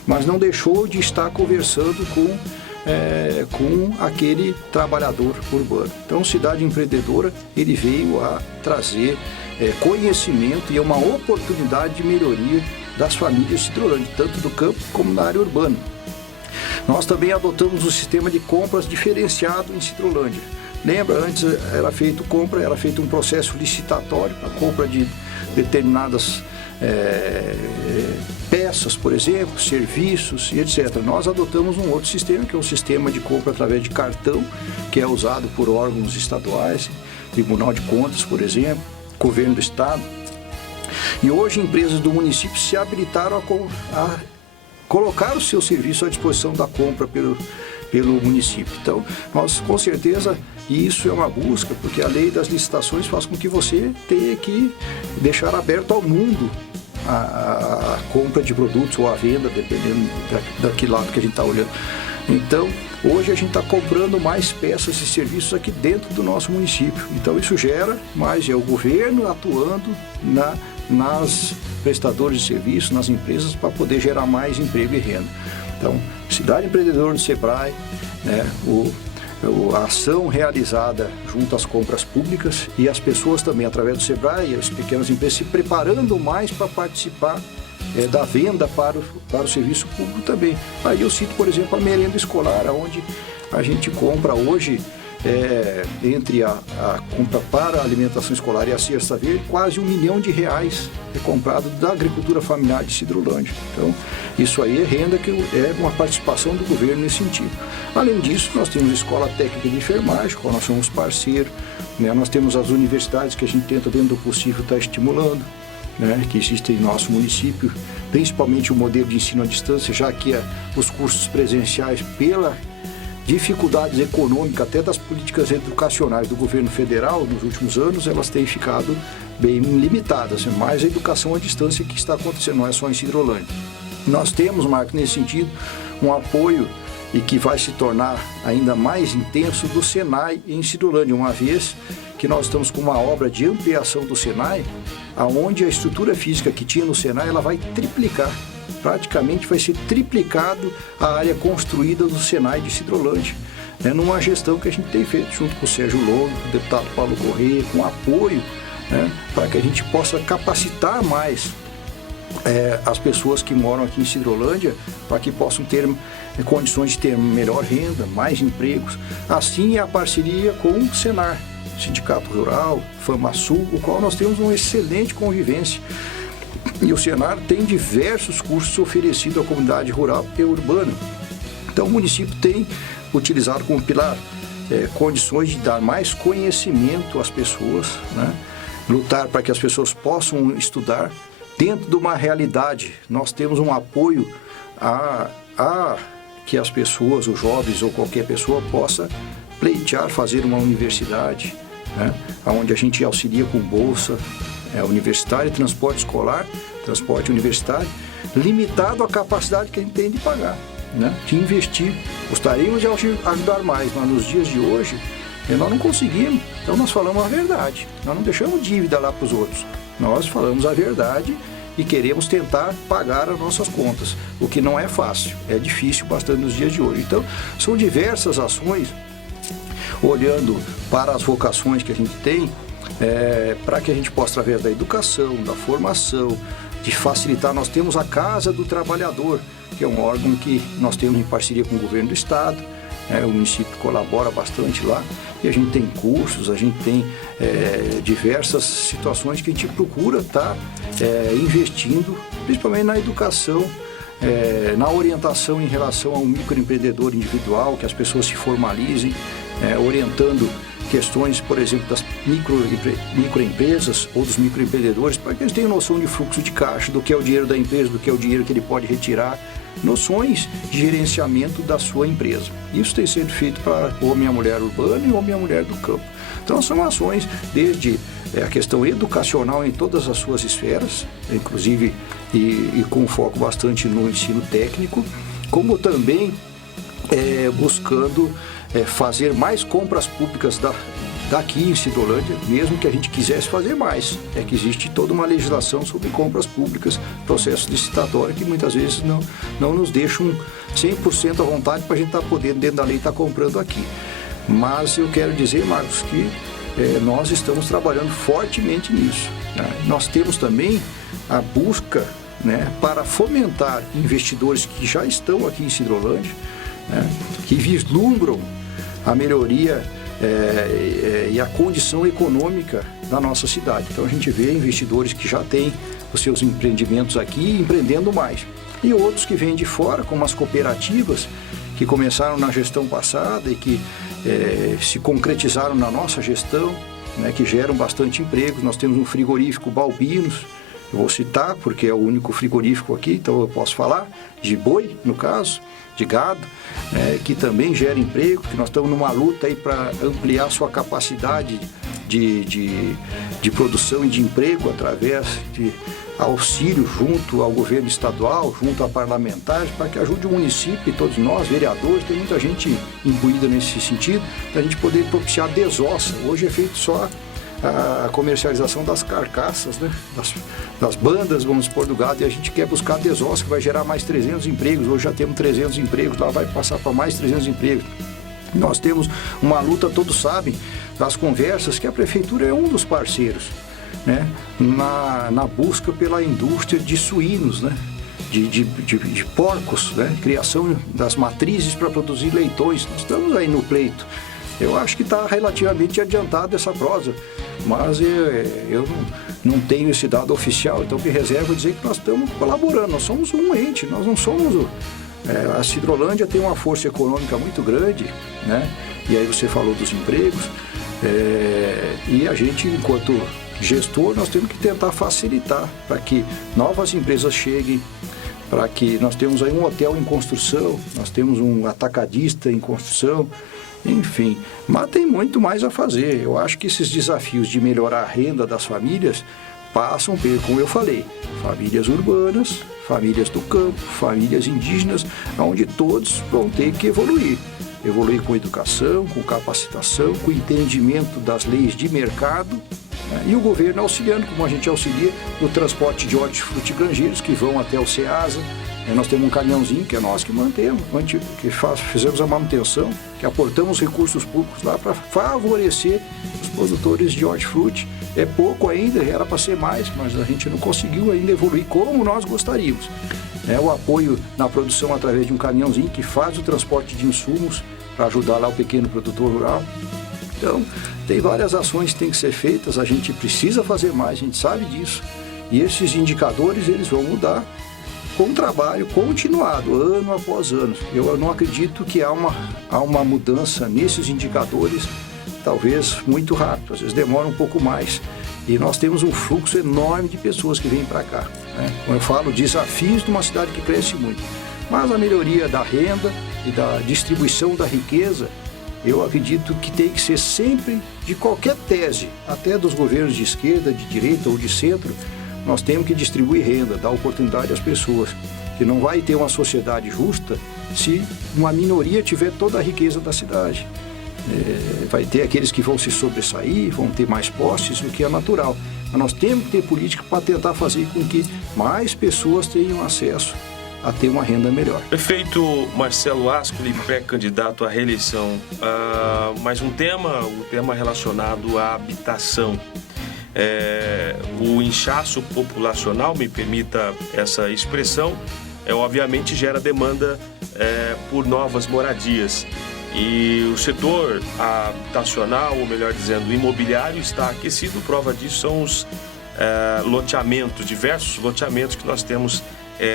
Mas não deixou de estar conversando com aquele trabalhador urbano. Então, Cidade Empreendedora, ele veio a trazer conhecimento e uma oportunidade de melhoria das famílias de Sidrolândia, tanto do campo como na área urbana. Nós também adotamos o sistema de compras diferenciado em Sidrolândia. Lembra, antes era feito um processo licitatório para compra de determinadas peças, por exemplo, serviços e etc. Nós adotamos um outro sistema, que é o sistema de compra através de cartão, que é usado por órgãos estaduais, Tribunal de Contas, por exemplo, Governo do Estado. E hoje empresas do município se habilitaram a colocar o seu serviço à disposição da compra pelo município. Então, nós com certeza, e isso é uma busca, porque a lei das licitações faz com que você tenha que deixar aberto ao mundo a compra de produtos ou a venda, dependendo daquele lado que a gente está olhando. Então, hoje a gente está comprando mais peças e serviços aqui dentro do nosso município. Então, isso gera mais, o governo atuando nas prestadores de serviços, nas empresas, para poder gerar mais emprego e renda. Então, Cidade Empreendedora do SEBRAE, a ação realizada junto às compras públicas e as pessoas também, através do SEBRAE e as pequenas empresas, se preparando mais para participar da venda para o serviço público também. Aí eu cito, por exemplo, a merenda escolar, onde a gente compra hoje, entre a compra para a alimentação escolar e a cesta verde, quase R$1 milhão é comprado da agricultura familiar de Sidrolândia. Então, isso aí é renda, que é uma participação do governo nesse sentido. Além disso, nós temos a Escola Técnica de Enfermagem, com a qual nós somos parceiros, né? Nós temos as universidades que a gente tenta, dentro do possível, estar estimulando, né? Que existem em nosso município, principalmente o modelo de ensino à distância, já que os cursos presenciais, pela dificuldades econômicas, até das políticas educacionais do governo federal nos últimos anos, elas têm ficado bem limitadas, mas a educação à distância que está acontecendo, não é só em Sidrolândia. Nós temos, Marcos, nesse sentido, um apoio e que vai se tornar ainda mais intenso do Senai em Sidrolândia, uma vez que nós estamos com uma obra de ampliação do Senai, aonde a estrutura física que tinha no Senai, ela vai triplicar. Praticamente vai ser triplicado a área construída do Senai de Sidrolândia, né, numa gestão que a gente tem feito junto com o Sérgio Longo, o deputado Paulo Corrêa, com apoio, né, para que a gente possa capacitar mais as pessoas que moram aqui em Sidrolândia, para que possam ter condições de ter melhor renda, mais empregos. Assim, a parceria com o Senar, Sindicato Rural, FamaSul, o qual nós temos uma excelente convivência. E o Senar tem diversos cursos oferecidos à comunidade rural e urbana. Então, o município tem utilizado como pilar condições de dar mais conhecimento às pessoas, né? Lutar para que as pessoas possam estudar dentro de uma realidade. Nós temos um apoio a que as pessoas, os jovens ou qualquer pessoa possa pleitear, fazer uma universidade, né? Onde a gente auxilia com bolsa universitária, transporte escolar, transporte universitário, limitado à capacidade que a gente tem de pagar, né? De investir. Gostaríamos de ajudar mais, mas nos dias de hoje nós não conseguimos. Então nós falamos a verdade, nós não deixamos dívida lá para os outros, nós falamos a verdade e queremos tentar pagar as nossas contas, o que não é fácil, é difícil bastante nos dias de hoje. Então são diversas ações, olhando para as vocações que a gente tem, para que a gente possa, através da educação, da formação, de facilitar. Nós temos a Casa do Trabalhador, que é um órgão que nós temos em parceria com o governo do estado, o município colabora bastante lá, e a gente tem cursos, a gente tem diversas situações que a gente procura estar investindo, principalmente na educação na orientação em relação ao microempreendedor individual, que as pessoas se formalizem, orientando questões, por exemplo, das microempresas ou dos microempreendedores, para que eles tenham noção de fluxo de caixa, do que é o dinheiro da empresa, do que é o dinheiro que ele pode retirar, noções de gerenciamento da sua empresa. Isso tem sido feito para homem e mulher urbana e homem e mulher do campo. Então, são ações desde a questão educacional em todas as suas esferas, inclusive e com foco bastante no ensino técnico, como também buscando fazer mais compras públicas daqui em Sidrolândia, mesmo que a gente quisesse fazer mais. É que existe toda uma legislação sobre compras públicas, processos licitatórios que muitas vezes não nos deixam 100% à vontade para a gente estar podendo, dentro da lei, estar comprando aqui. Mas eu quero dizer, Marcos, que nós estamos trabalhando fortemente nisso, né? Nós temos também a busca, né, para fomentar investidores que já estão aqui em Sidrolândia, né, que vislumbram a melhoria e a condição econômica da nossa cidade. Então a gente vê investidores que já têm os seus empreendimentos aqui empreendendo mais. E outros que vêm de fora, como as cooperativas, que começaram na gestão passada e que se concretizaram na nossa gestão, né, que geram bastante empregos. Nós temos um frigorífico Balbinos, eu vou citar porque é o único frigorífico aqui, então eu posso falar, de boi, no caso, de gado, que também gera emprego, que nós estamos numa luta aí para ampliar sua capacidade de produção e de emprego através de auxílio junto ao governo estadual, junto a parlamentares, para que ajude o município e todos nós, vereadores, tem muita gente imbuída nesse sentido, para a gente poder propiciar desossa. Hoje é feito só a comercialização das carcaças, né? das bandas, vamos supor, do gado, e a gente quer buscar desossa, que vai gerar mais 300 empregos. Hoje já temos 300 empregos, lá vai passar para mais 300 empregos. Nós temos uma luta, todos sabem, das conversas, que a prefeitura é um dos parceiros, né, na busca pela indústria de suínos, né, de porcos, né, criação das matrizes para produzir leitões. Nós estamos aí no pleito. Eu acho que está relativamente adiantado essa prosa, mas eu não tenho esse dado oficial, então me reservo a dizer que nós estamos colaborando, nós somos um ente, nós não somos a Sidrolândia tem uma força econômica muito grande, né, e aí você falou dos empregos, e a gente, enquanto gestor, nós temos que tentar facilitar para que novas empresas cheguem, para que nós temos aí um hotel em construção, nós temos um atacadista em construção, enfim, mas tem muito mais a fazer. Eu acho que esses desafios de melhorar a renda das famílias passam por, como eu falei, famílias urbanas, famílias do campo, famílias indígenas, onde todos vão ter que evoluir com educação, com capacitação, com entendimento das leis de mercado, né? E o governo auxiliando, como a gente auxilia no transporte de hortifruti granjeiros que vão até o Ceasa. Nós temos um caminhãozinho que é nós que mantemos, que fizemos a manutenção, que aportamos recursos públicos lá para favorecer os produtores de hortifruti. É pouco ainda, era para ser mais, mas a gente não conseguiu ainda evoluir como nós gostaríamos. O apoio na produção através de um caminhãozinho que faz o transporte de insumos para ajudar lá o pequeno produtor rural. Então, tem várias ações que têm que ser feitas, a gente precisa fazer mais, a gente sabe disso. E esses indicadores, eles vão mudar com um trabalho continuado, ano após ano. Eu não acredito que há uma mudança nesses indicadores, talvez muito rápido, às vezes demora um pouco mais. E nós temos um fluxo enorme de pessoas que vêm para cá, né? Como eu falo, desafios de uma cidade que cresce muito. Mas a melhoria da renda e da distribuição da riqueza, eu acredito que tem que ser sempre, de qualquer tese, até dos governos de esquerda, de direita ou de centro, nós temos que distribuir renda, dar oportunidade às pessoas. Que não vai ter uma sociedade justa se uma minoria tiver toda a riqueza da cidade. Vai ter aqueles que vão se sobressair, vão ter mais posses, o que é natural. Mas nós temos que ter política para tentar fazer com que mais pessoas tenham acesso a ter uma renda melhor. Prefeito Marcelo Ascoli, pré-candidato à reeleição. Mais um tema relacionado à habitação. O inchaço populacional, me permita essa expressão, obviamente gera demanda por novas moradias. E o setor habitacional, ou melhor dizendo, imobiliário, está aquecido. Prova disso são os loteamentos, diversos loteamentos que nós temos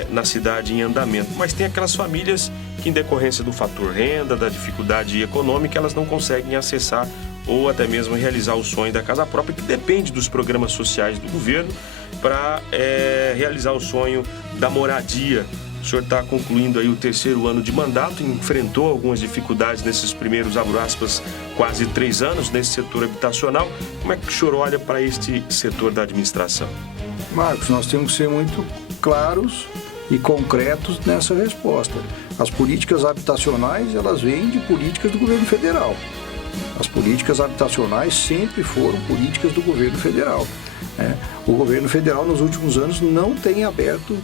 na cidade em andamento. Mas tem aquelas famílias que, em decorrência do fator renda, da dificuldade econômica, elas não conseguem acessar ou até mesmo realizar o sonho da casa própria, que depende dos programas sociais do governo para realizar o sonho da moradia. O senhor está concluindo aí o 3º ano de mandato, enfrentou algumas dificuldades nesses primeiros, abre aspas, quase 3 anos nesse setor habitacional. Como é que o senhor olha para este setor da administração? Marcos, nós temos que ser muito claros e concretos nessa resposta. As políticas habitacionais, elas vêm de políticas do governo federal. As políticas habitacionais sempre foram políticas do governo federal. O governo federal, nos últimos anos, não tem aberto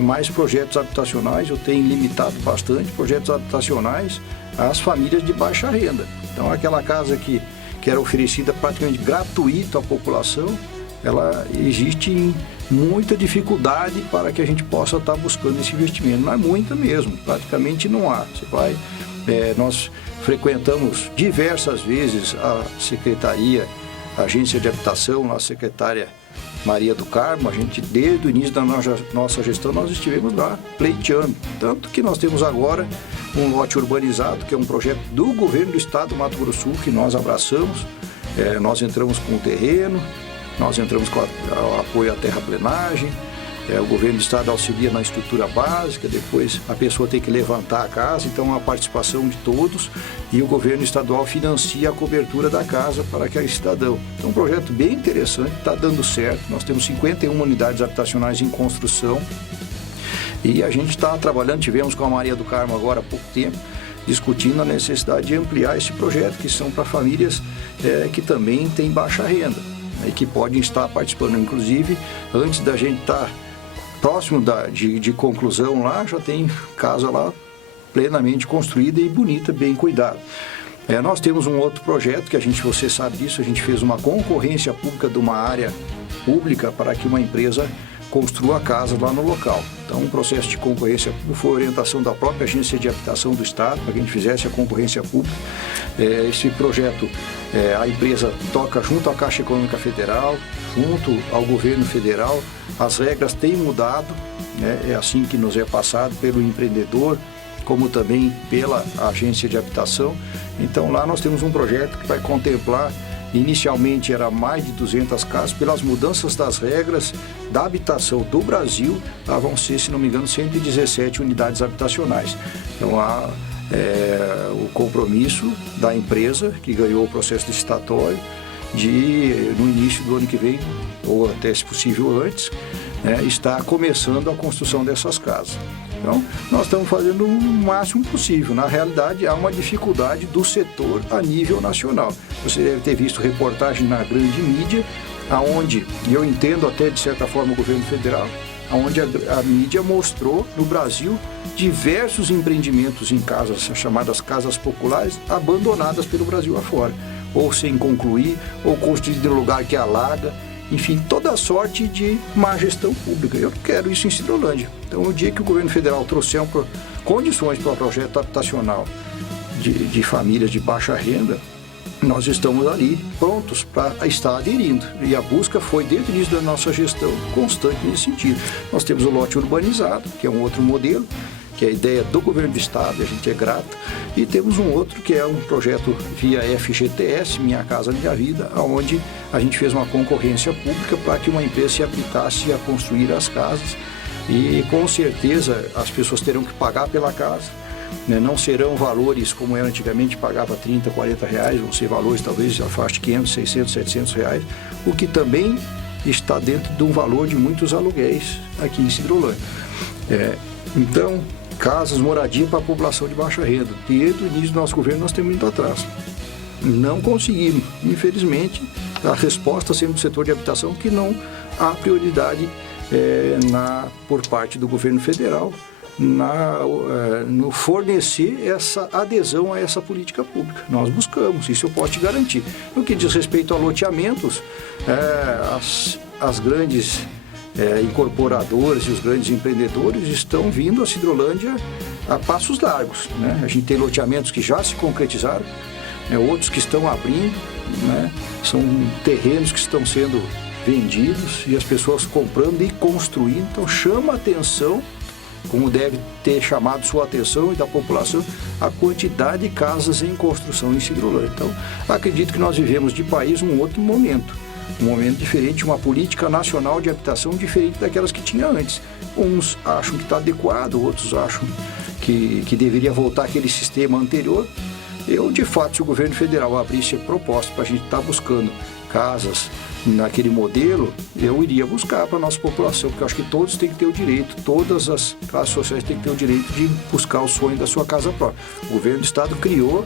mais projetos habitacionais, ou tem limitado bastante projetos habitacionais às famílias de baixa renda. Então, aquela casa que era oferecida praticamente gratuito à população, ela existe muita dificuldade para que a gente possa estar buscando esse investimento. Não é muita mesmo, praticamente não há. Nós frequentamos diversas vezes a Secretaria, a Agência de Habitação, nossa secretária Maria do Carmo. A gente, desde o início da nossa gestão, nós estivemos lá pleiteando. Tanto que nós temos agora um lote urbanizado, que é um projeto do governo do estado do Mato Grosso do Sul, que nós abraçamos. Nós entramos com o terreno, nós entramos com o apoio à terraplenagem, o governo do estado auxilia na estrutura básica, depois a pessoa tem que levantar a casa, então a participação de todos, e o governo estadual financia a cobertura da casa para aquele cidadão. Então, um projeto bem interessante, está dando certo. Nós temos 51 unidades habitacionais em construção e a gente está trabalhando, tivemos com a Maria do Carmo agora há pouco tempo, discutindo a necessidade de ampliar esse projeto, que são para famílias que também têm baixa renda e que podem estar participando. Inclusive, antes da gente estar próximo de conclusão lá, já tem casa lá plenamente construída e bonita, bem cuidada. Nós temos um outro projeto que você sabe disso, a gente fez uma concorrência pública de uma área pública para que uma empresa construa casa lá no local. Então, um processo de concorrência pública foi orientação da própria Agência de Habitação do Estado para que a gente fizesse a concorrência pública. Esse projeto, a empresa toca junto à Caixa Econômica Federal, junto ao governo federal. As regras têm mudado, é assim que nos é passado pelo empreendedor, como também pela Agência de Habitação. Então, lá nós temos um projeto que vai contemplar, inicialmente era mais de 200 casas, pelas mudanças das regras da habitação do Brasil, vão ser, se não me engano, 117 unidades habitacionais. Então, há o compromisso da empresa, que ganhou o processo licitatório, de, no início do ano que vem, ou até se possível antes, estar começando a construção dessas casas. Então, nós estamos fazendo o máximo possível. Na realidade, há uma dificuldade do setor a nível nacional. Você deve ter visto reportagem na grande mídia, aonde, e eu entendo até de certa forma o governo federal, onde a mídia mostrou no Brasil diversos empreendimentos em casas, chamadas casas populares, abandonadas pelo Brasil afora, ou sem concluir, ou construídas em lugar que alaga, enfim, toda sorte de má gestão pública. Eu não quero isso em Sidrolândia. Então, o dia que o governo federal trouxer condições para o projeto habitacional de famílias de baixa renda, nós estamos ali prontos para estar aderindo. E a busca foi, desde o início da nossa gestão, constante nesse sentido. Nós temos o lote urbanizado, que é um outro modelo, que é a ideia do governo do estado, e a gente é grato. E temos um outro que é um projeto via FGTS, Minha Casa Minha Vida, onde a gente fez uma concorrência pública para que uma empresa se habilitasse a construir as casas. E com certeza as pessoas terão que pagar pela casa, não serão valores como era antigamente, pagava 30, 40 reais, vão ser valores talvez a faixa de 500, 600, 700 reais, o que também está dentro de um valor de muitos aluguéis aqui em Sidrolândia. Então, casas, moradia para a população de baixa renda. Desde o início do nosso governo nós temos ido atrás. Não conseguimos, infelizmente, a resposta sempre do setor de habitação, que não há prioridade por parte do governo federal no fornecer essa adesão a essa política pública. Nós buscamos, isso eu posso te garantir. No que diz respeito a loteamentos, as grandes incorporadoras e os grandes empreendedores estão vindo a Sidrolândia a passos largos, A gente tem loteamentos que já se concretizaram, outros que estão abrindo, São terrenos que estão sendo vendidos e as pessoas comprando e construindo. Então chama a atenção, como deve ter chamado sua atenção e da população, a quantidade de casas em construção em Sidrolândia. Então acredito que nós vivemos de país um outro momento. Um momento diferente, uma política nacional de habitação diferente daquelas que tinha antes. Uns acham que está adequado, outros acham que deveria voltar aquele sistema anterior. De fato, se o governo federal abrisse proposta para a gente estar buscando casas naquele modelo, eu iria buscar para a nossa população, porque eu acho que todos têm que ter o direito, todas as classes sociais têm que ter o direito de buscar o sonho da sua casa própria. O governo do estado criou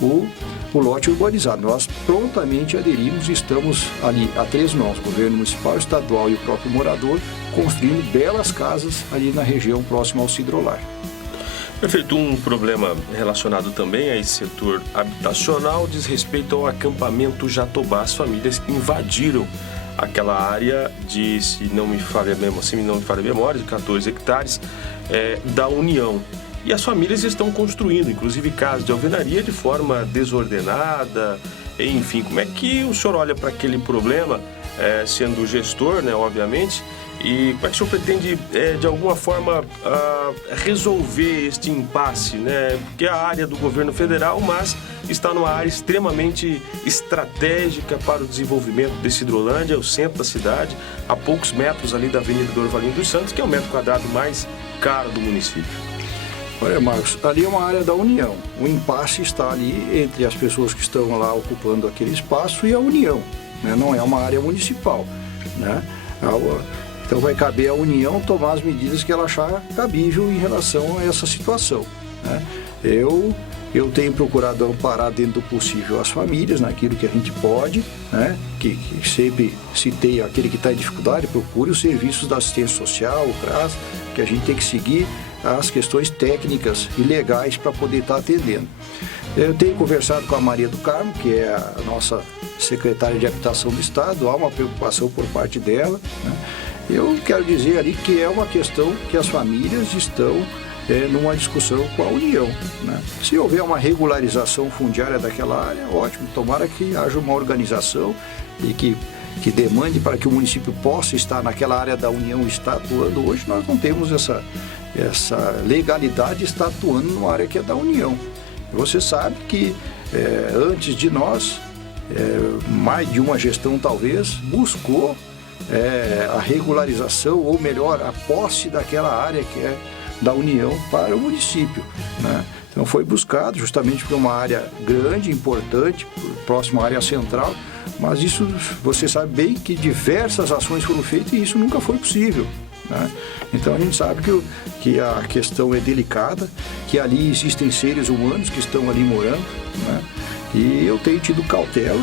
o lote urbanizado. Nós prontamente aderimos e estamos ali a 3 mãos, governo municipal, estadual e o próprio morador, construindo belas casas ali na região próxima ao Sidrolar. Prefeito, um problema relacionado também a esse setor habitacional diz respeito ao acampamento Jatobá. As famílias invadiram aquela área de, se não me falha a memória, de 14 hectares da União. E as famílias estão construindo, inclusive casas de alvenaria, de forma desordenada. Enfim, como é que o senhor olha para aquele problema, sendo gestor, né, obviamente, e como é que o senhor pretende, de alguma forma, resolver este impasse, né? Porque é a área do governo federal, mas está numa área extremamente estratégica para o desenvolvimento de Sidrolândia, o centro da cidade, a poucos metros ali da Avenida do Orvalino dos Santos, que é o metro quadrado mais caro do município. Olha, Marcos, ali é uma área da União. O impasse está ali entre as pessoas que estão lá ocupando aquele espaço e a União, né? Não é uma área municipal, né? Então vai caber à União tomar as medidas que ela achar cabível em relação a essa situação, né? Eu tenho procurado amparar dentro do possível as famílias, naquilo que a gente pode, né? Que sempre citei aquele que está em dificuldade, procure os serviços da assistência social, o CRAS, que a gente tem que seguir as questões técnicas e legais para poder estar atendendo. Eu tenho conversado com a Maria do Carmo, que é a nossa secretária de Habitação do Estado, há uma preocupação por parte dela, né? Eu quero dizer ali que é uma questão que as famílias estão numa discussão com a União, né? Se houver uma regularização fundiária daquela área, ótimo, tomara que haja uma organização e que demande para que o município possa estar naquela área da União e está atuando. Hoje nós não temos essa legalidade de estar atuando numa área que é da União. Você sabe que antes de nós, mais de uma gestão talvez, buscou a regularização, ou melhor, a posse daquela área que é da União para o município, né? Então foi buscado justamente por uma área grande, importante, próxima à área central, mas isso você sabe bem que diversas ações foram feitas e isso nunca foi possível, né? Então a gente sabe que a questão é delicada, que ali existem seres humanos que estão ali morando, né? E eu tenho tido cautela.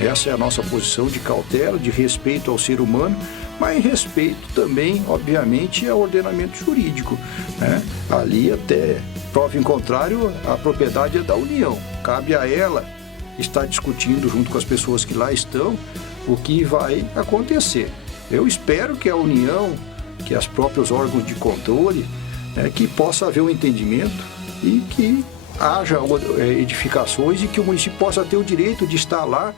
Essa é a nossa posição de cautela, de respeito ao ser humano, mas respeito também, obviamente, ao ordenamento jurídico, né? Ali, até prova em contrário, a propriedade é da União. Cabe a ela estar discutindo junto com as pessoas que lá estão o que vai acontecer. Eu espero que a União, que os próprios órgãos de controle, que possa haver um entendimento e que haja edificações e que o município possa ter o direito de estar lá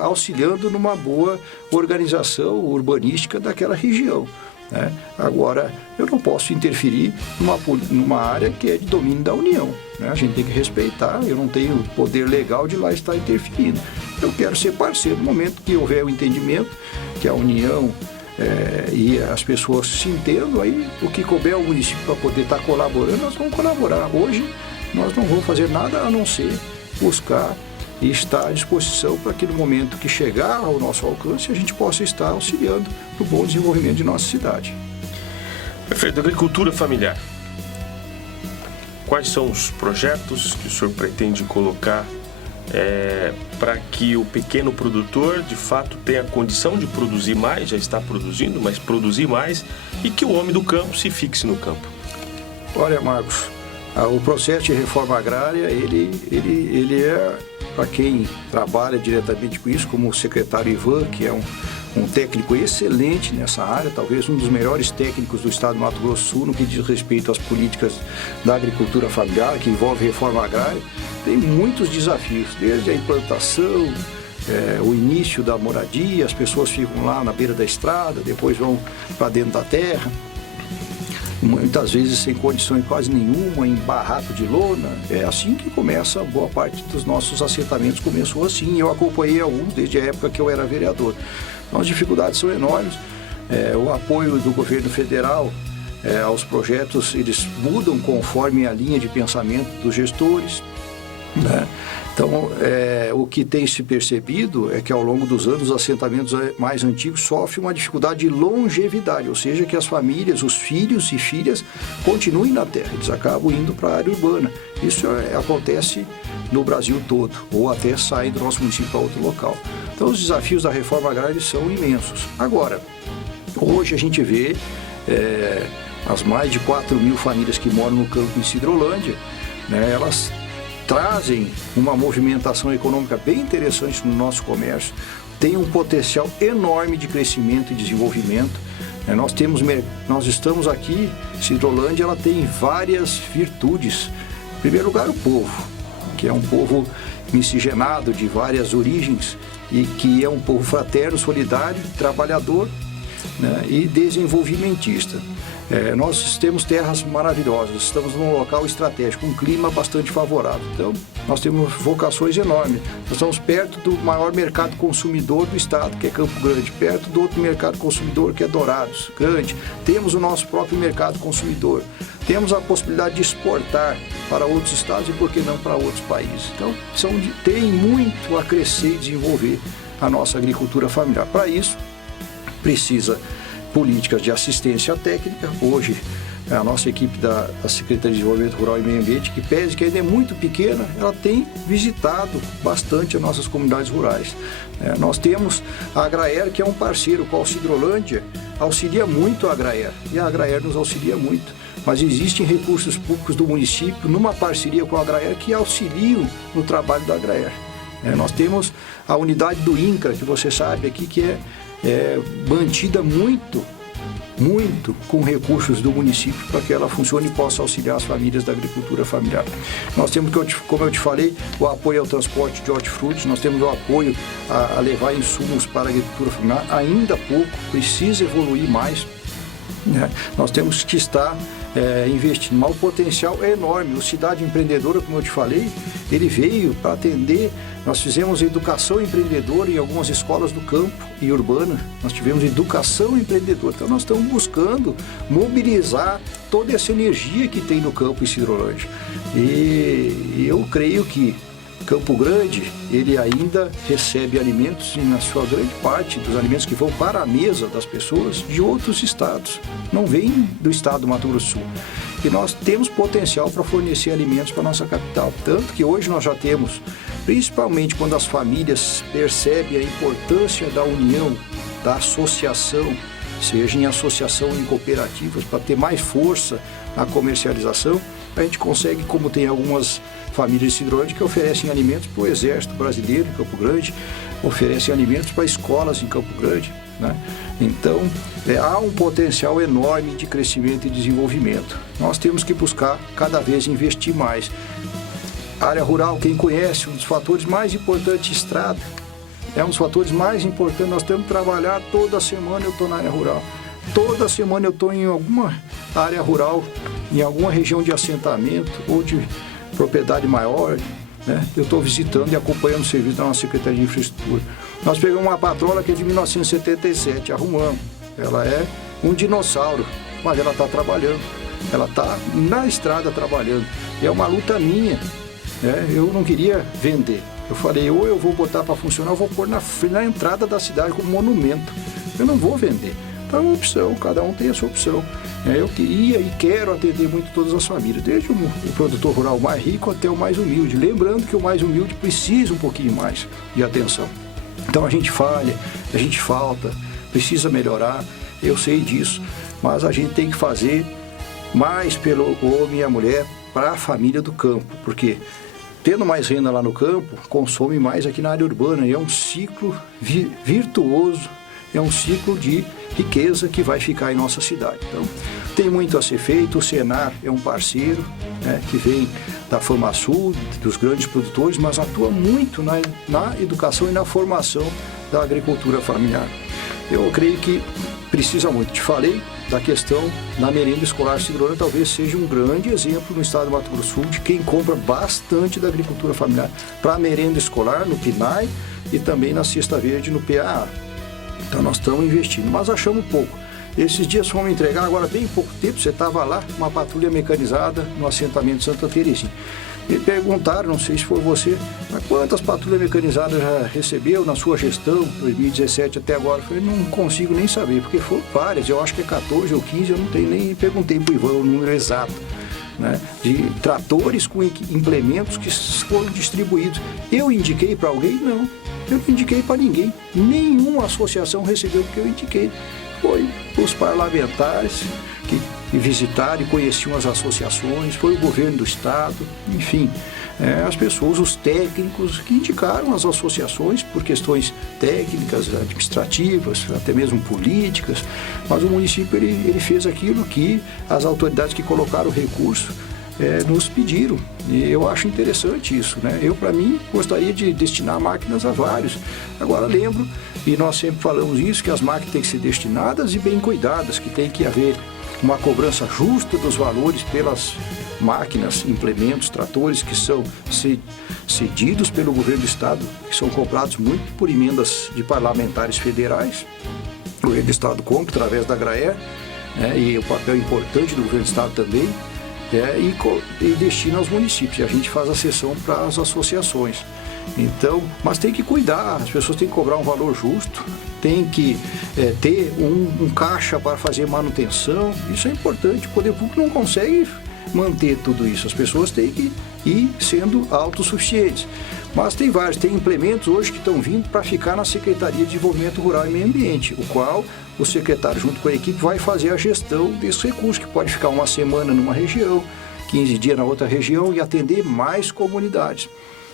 auxiliando numa boa organização urbanística daquela região, né? Agora, eu não posso interferir numa área que é de domínio da União, né? A gente tem que respeitar, eu não tenho poder legal de lá estar interferindo. Eu quero ser parceiro no momento que houver o entendimento, que a União e as pessoas se entendam, aí o que couber ao município para poder estar colaborando, nós vamos colaborar. Hoje, nós não vamos fazer nada a não ser buscar e estar à disposição para que no momento que chegar ao nosso alcance a gente possa estar auxiliando no bom desenvolvimento de nossa cidade. Prefeito, agricultura familiar. Quais são os projetos que o senhor pretende colocar para que o pequeno produtor de fato tenha a condição de produzir mais, já está produzindo, mas produzir mais, e que o homem do campo se fixe no campo? Olha, Marcos, o processo de reforma agrária, ele é, para quem trabalha diretamente com isso, como o secretário Ivan, que é um técnico excelente nessa área, talvez um dos melhores técnicos do estado do Mato Grosso do Sul no que diz respeito às políticas da agricultura familiar, que envolve reforma agrária, tem muitos desafios, desde a implantação, o início da moradia, as pessoas ficam lá na beira da estrada, depois vão para dentro da terra, muitas vezes sem condições quase nenhuma, em barraco de lona. É assim que começa, boa parte dos nossos assentamentos começou assim. Eu acompanhei alguns desde a época que eu era vereador. Então as dificuldades são enormes. O apoio do governo federal aos projetos, eles mudam conforme a linha de pensamento dos gestores, né? Então, o que tem se percebido é que ao longo dos anos os assentamentos mais antigos sofrem uma dificuldade de longevidade, ou seja, que as famílias, os filhos e filhas continuem na terra, eles acabam indo para a área urbana. Isso acontece no Brasil todo, ou até saem do nosso município para outro local. Então, os desafios da reforma agrária são imensos. Agora, hoje a gente vê as mais de 4.000 famílias que moram no campo em Sidrolândia, né, elas trazem uma movimentação econômica bem interessante no nosso comércio, tem um potencial enorme de crescimento e desenvolvimento. Nós estamos aqui, Sidrolândia, ela tem várias virtudes. Em primeiro lugar, o povo, que é um povo miscigenado de várias origens e que é um povo fraterno, solidário, trabalhador, né, e desenvolvimentista. Nós temos terras maravilhosas, estamos num local estratégico, um clima bastante favorável. Então, nós temos vocações enormes. Nós estamos perto do maior mercado consumidor do estado, que é Campo Grande, perto do outro mercado consumidor, que é Dourados, Grande. Temos o nosso próprio mercado consumidor. Temos a possibilidade de exportar para outros estados e, por que não, para outros países. Então, tem muito a crescer e desenvolver a nossa agricultura familiar. Para isso, precisa políticas de assistência técnica. Hoje, a nossa equipe da Secretaria de Desenvolvimento Rural e Meio Ambiente, que pese que ainda é muito pequena, ela tem visitado bastante as nossas comunidades rurais. Nós temos a Agraer, que é um parceiro com a Sidrolândia, auxilia muito a Agraer, e a Agraer nos auxilia muito. Mas existem recursos públicos do município, numa parceria com a Agraer, que auxiliam no trabalho da Agraer. Nós temos a unidade do INCRA, que você sabe aqui, que é mantida muito com recursos do município para que ela funcione e possa auxiliar as famílias da agricultura familiar. Nós temos, como eu te falei, o apoio ao transporte de hortifrutis, nós temos o apoio a levar insumos para a agricultura familiar, ainda pouco, precisa evoluir mais, né? Nós temos que estar investindo, mas o potencial é enorme. O Cidade Empreendedora, como eu te falei, ele veio para atender. Nós fizemos educação empreendedora em algumas escolas do campo e urbana, nós tivemos educação empreendedora. Então nós estamos buscando mobilizar toda essa energia que tem no campo em Sidrolândia. E eu creio que Campo Grande, ele ainda recebe alimentos, e na sua grande parte dos alimentos que vão para a mesa das pessoas, de outros estados, não vem do estado do Mato Grosso do Sul. E nós temos potencial para fornecer alimentos para a nossa capital, tanto que hoje nós já temos, principalmente quando as famílias percebem a importância da união, da associação, seja em associação ou em cooperativas, para ter mais força na comercialização, a gente consegue, como tem algumas famílias de Sidrolândia que oferecem alimentos para o Exército Brasileiro em Campo Grande, oferecem alimentos para escolas em Campo Grande, né? Então, há um potencial enorme de crescimento e desenvolvimento. Nós temos que buscar cada vez investir mais. A área rural, quem conhece, um dos fatores mais importantes, estrada, é um dos fatores mais importantes. Nós temos que trabalhar toda semana, eu estou na área rural. Toda semana eu estou em alguma área rural, em alguma região de assentamento ou de propriedade maior, né? Eu estou visitando e acompanhando o serviço da nossa Secretaria de Infraestrutura. Nós pegamos uma patrola que é de 1977, arrumamos. Ela é um dinossauro, mas ela está trabalhando. Ela está na estrada trabalhando. E é uma luta minha, né? Eu não queria vender. Eu falei, ou eu vou botar para funcionar, ou vou pôr na entrada da cidade como monumento. Eu não vou vender. Então é uma opção, cada um tem a sua opção. Eu queria e quero atender muito todas as famílias, desde o produtor rural mais rico até o mais humilde. Lembrando que o mais humilde precisa um pouquinho mais de atenção. Então a gente falha, a gente falta, precisa melhorar, eu sei disso, mas a gente tem que fazer mais pelo homem e a mulher para a família do campo, porque tendo mais renda lá no campo, consome mais aqui na área urbana, e é um ciclo virtuoso, é um ciclo de riqueza que vai ficar em nossa cidade. Então, tem muito a ser feito, o Senar é um parceiro, né, que vem da FamaSul, dos grandes produtores, mas atua muito na educação e na formação da agricultura familiar. Eu creio que precisa muito. Te falei da questão da merenda escolar Cidrolândia, talvez seja um grande exemplo no estado do Mato Grosso do Sul de quem compra bastante da agricultura familiar para a merenda escolar no PNAE e também na Cesta Verde no PAA. Então nós estamos investindo, mas achamos pouco. Esses dias fomos entregar, agora bem pouco tempo, você estava lá, uma patrulha mecanizada no assentamento de Santa Terezinha. Me perguntaram, não sei se foi você, quantas patrulhas mecanizadas já recebeu na sua gestão, 2017 até agora? Eu falei, não consigo nem saber, porque foram várias, eu acho que é 14 ou 15, eu não tenho nem perguntei para o Ivan o número exato, né, de tratores com implementos que foram distribuídos. Eu indiquei para alguém? Não, eu não indiquei para ninguém, nenhuma associação recebeu o que eu indiquei. Foi os parlamentares que visitaram e conheciam as associações, foi o governo do estado, enfim, as pessoas, os técnicos que indicaram as associações por questões técnicas, administrativas, até mesmo políticas, mas o município ele fez aquilo que as autoridades que colocaram o recurso nos pediram, e eu acho interessante isso, né? Eu, para mim, gostaria de destinar máquinas a vários. Agora, lembro, e nós sempre falamos isso, que as máquinas têm que ser destinadas e bem cuidadas, que tem que haver uma cobrança justa dos valores pelas máquinas, implementos, tratores que são cedidos pelo governo do estado, que são comprados muito por emendas de parlamentares federais. O governo do estado compra através da GRAER, e o papel importante do governo do estado também, e destina aos municípios. E a gente faz a cessão para as associações. Então, mas tem que cuidar, as pessoas têm que cobrar um valor justo, tem que ter um caixa para fazer manutenção, isso é importante. O poder público não consegue manter tudo isso, as pessoas têm que ir sendo autossuficientes. Mas tem vários, tem implementos hoje que estão vindo para ficar na Secretaria de Desenvolvimento Rural e Meio Ambiente, o qual o secretário, junto com a equipe, vai fazer a gestão desses recursos, que pode ficar uma semana numa região, 15 dias na outra região e atender mais comunidades.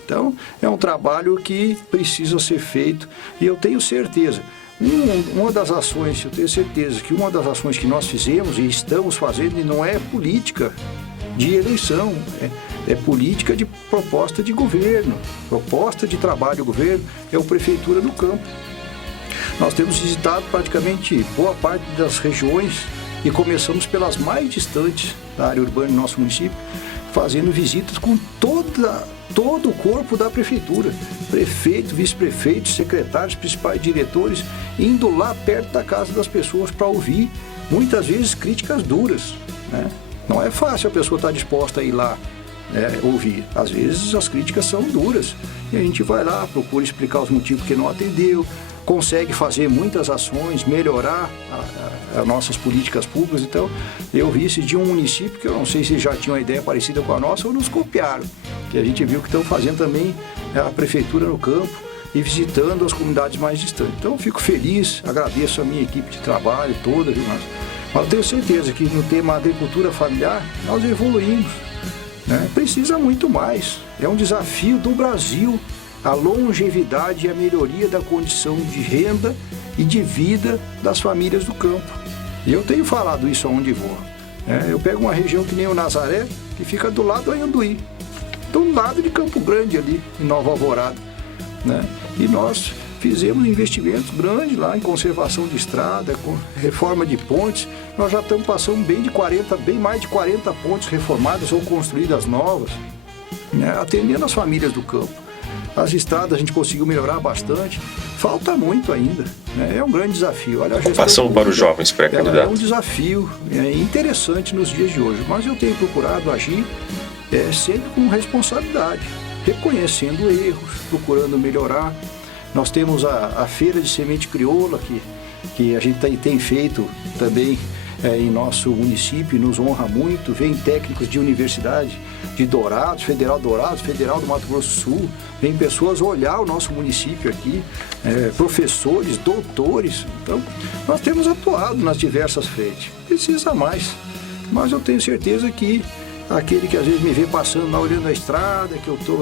Então, é um trabalho que precisa ser feito e eu tenho certeza, uma das ações, eu tenho certeza que uma das ações que nós fizemos e estamos fazendo, e não é política de eleição, é política de proposta de governo, proposta de trabalho do governo, é o Prefeitura no Campo. Nós temos visitado praticamente boa parte das regiões e começamos pelas mais distantes da área urbana do nosso município, fazendo visitas com todo o corpo da prefeitura, prefeito, vice-prefeito, secretários, principais diretores, indo lá perto da casa das pessoas para ouvir, muitas vezes, críticas duras, né? Não é fácil a pessoa estar disposta a ir lá ouvir. Às vezes as críticas são duras e a gente vai lá, procura explicar os motivos que não atendeu, consegue fazer muitas ações, melhorar as nossas políticas públicas. Então, eu vi esse dia um município que eu não sei se já tinha uma ideia parecida com a nossa ou nos copiaram, que a gente viu que estão fazendo também a prefeitura no campo e visitando as comunidades mais distantes. Então, eu fico feliz, agradeço a minha equipe de trabalho toda, viu, mas eu tenho certeza que no tema agricultura familiar nós evoluímos, né? Precisa muito mais, é um desafio do Brasil, a longevidade e a melhoria da condição de renda e de vida das famílias do campo. E eu tenho falado isso aonde vou. Eu pego uma região que nem o Nazaré, que fica do lado do Anhanduí, do lado de Campo Grande ali, em Nova Alvorada, né? E nós fizemos investimentos grandes lá em conservação de estrada, com reforma de pontes. Nós já estamos passando bem mais de 40 pontes reformadas ou construídas novas, né? Atendendo as famílias do campo. As estradas a gente conseguiu melhorar bastante, falta muito ainda, né? É um grande desafio. Olha, a ocupação para os jovens pré-candidatos. É um desafio interessante nos dias de hoje, mas eu tenho procurado agir sempre com responsabilidade, reconhecendo erros, procurando melhorar. Nós temos a Feira de Semente Crioula, que a gente tem feito também em nosso município, nos honra muito. Vem técnicos de universidade, de Dourados, Federal do Mato Grosso do Sul, vem pessoas olhar o nosso município aqui, professores, doutores. Então, nós temos atuado nas diversas frentes. Precisa mais, mas eu tenho certeza que aquele que às vezes me vê passando lá olhando a estrada,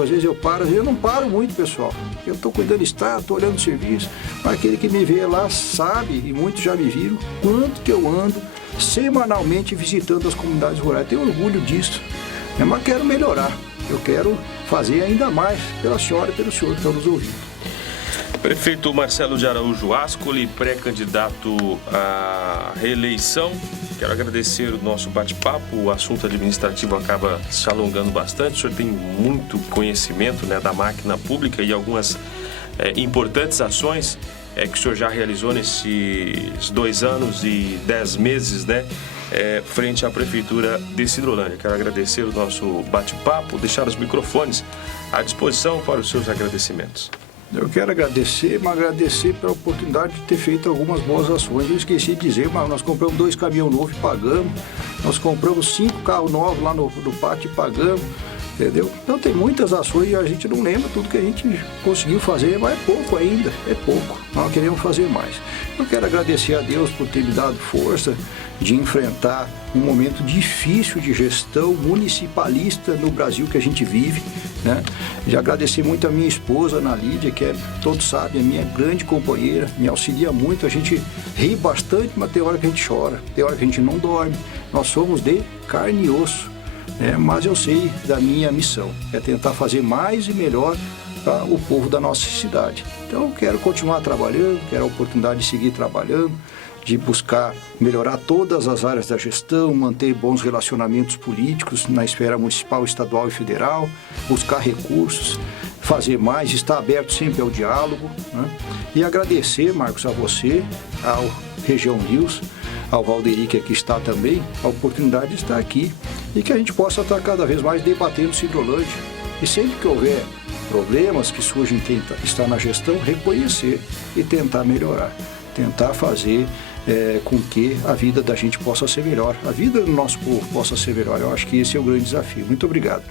às vezes eu paro, eu não paro muito, pessoal. Eu estou cuidando da estrada, estou olhando o serviço, mas aquele que me vê lá sabe, e muitos já me viram, quanto que eu ando semanalmente visitando as comunidades rurais. Tenho orgulho disso, mas quero melhorar. Eu quero fazer ainda mais pela senhora e pelo senhor que estão nos ouvindo. Prefeito Marcelo de Araújo Ascoli, pré-candidato à reeleição. Quero agradecer o nosso bate-papo. O assunto administrativo acaba se alongando bastante. O senhor tem muito conhecimento, né, da máquina pública e algumas importantes ações que o senhor já realizou nesses 2 anos e 10 meses, né, frente à Prefeitura de Sidrolândia. Quero agradecer o nosso bate-papo, deixar os microfones à disposição para os seus agradecimentos. Eu quero agradecer pela oportunidade de ter feito algumas boas ações. Eu esqueci de dizer, mas nós compramos 2 caminhões novos e pagamos. Nós compramos 5 carros novos lá no pátio e pagamos. Entendeu? Então tem muitas ações e a gente não lembra tudo que a gente conseguiu fazer, mas é pouco ainda, é pouco. Nós queremos fazer mais. Eu quero agradecer a Deus por ter me dado força de enfrentar um momento difícil de gestão municipalista no Brasil que a gente vive, né? Já agradecer muito a minha esposa, Ana Lídia, que todos sabem, é minha grande companheira, me auxilia muito. A gente ri bastante, mas tem hora que a gente chora, tem hora que a gente não dorme. Nós somos de carne e osso. Mas eu sei da minha missão, é tentar fazer mais e melhor para o povo da nossa cidade. Então eu quero continuar trabalhando, quero a oportunidade de seguir trabalhando, de buscar melhorar todas as áreas da gestão, manter bons relacionamentos políticos na esfera municipal, estadual e federal, buscar recursos, fazer mais, estar aberto sempre ao diálogo, né? E agradecer, Marcos, a você, ao Região News, ao Valderi, que aqui está também, a oportunidade de estar aqui e que a gente possa estar cada vez mais debatendo Sidrolândia. E sempre que houver problemas que surgem quem está na gestão, reconhecer e tentar melhorar, tentar fazer com que a vida da gente possa ser melhor, a vida do nosso povo possa ser melhor. Eu acho que esse é o grande desafio. Muito obrigado.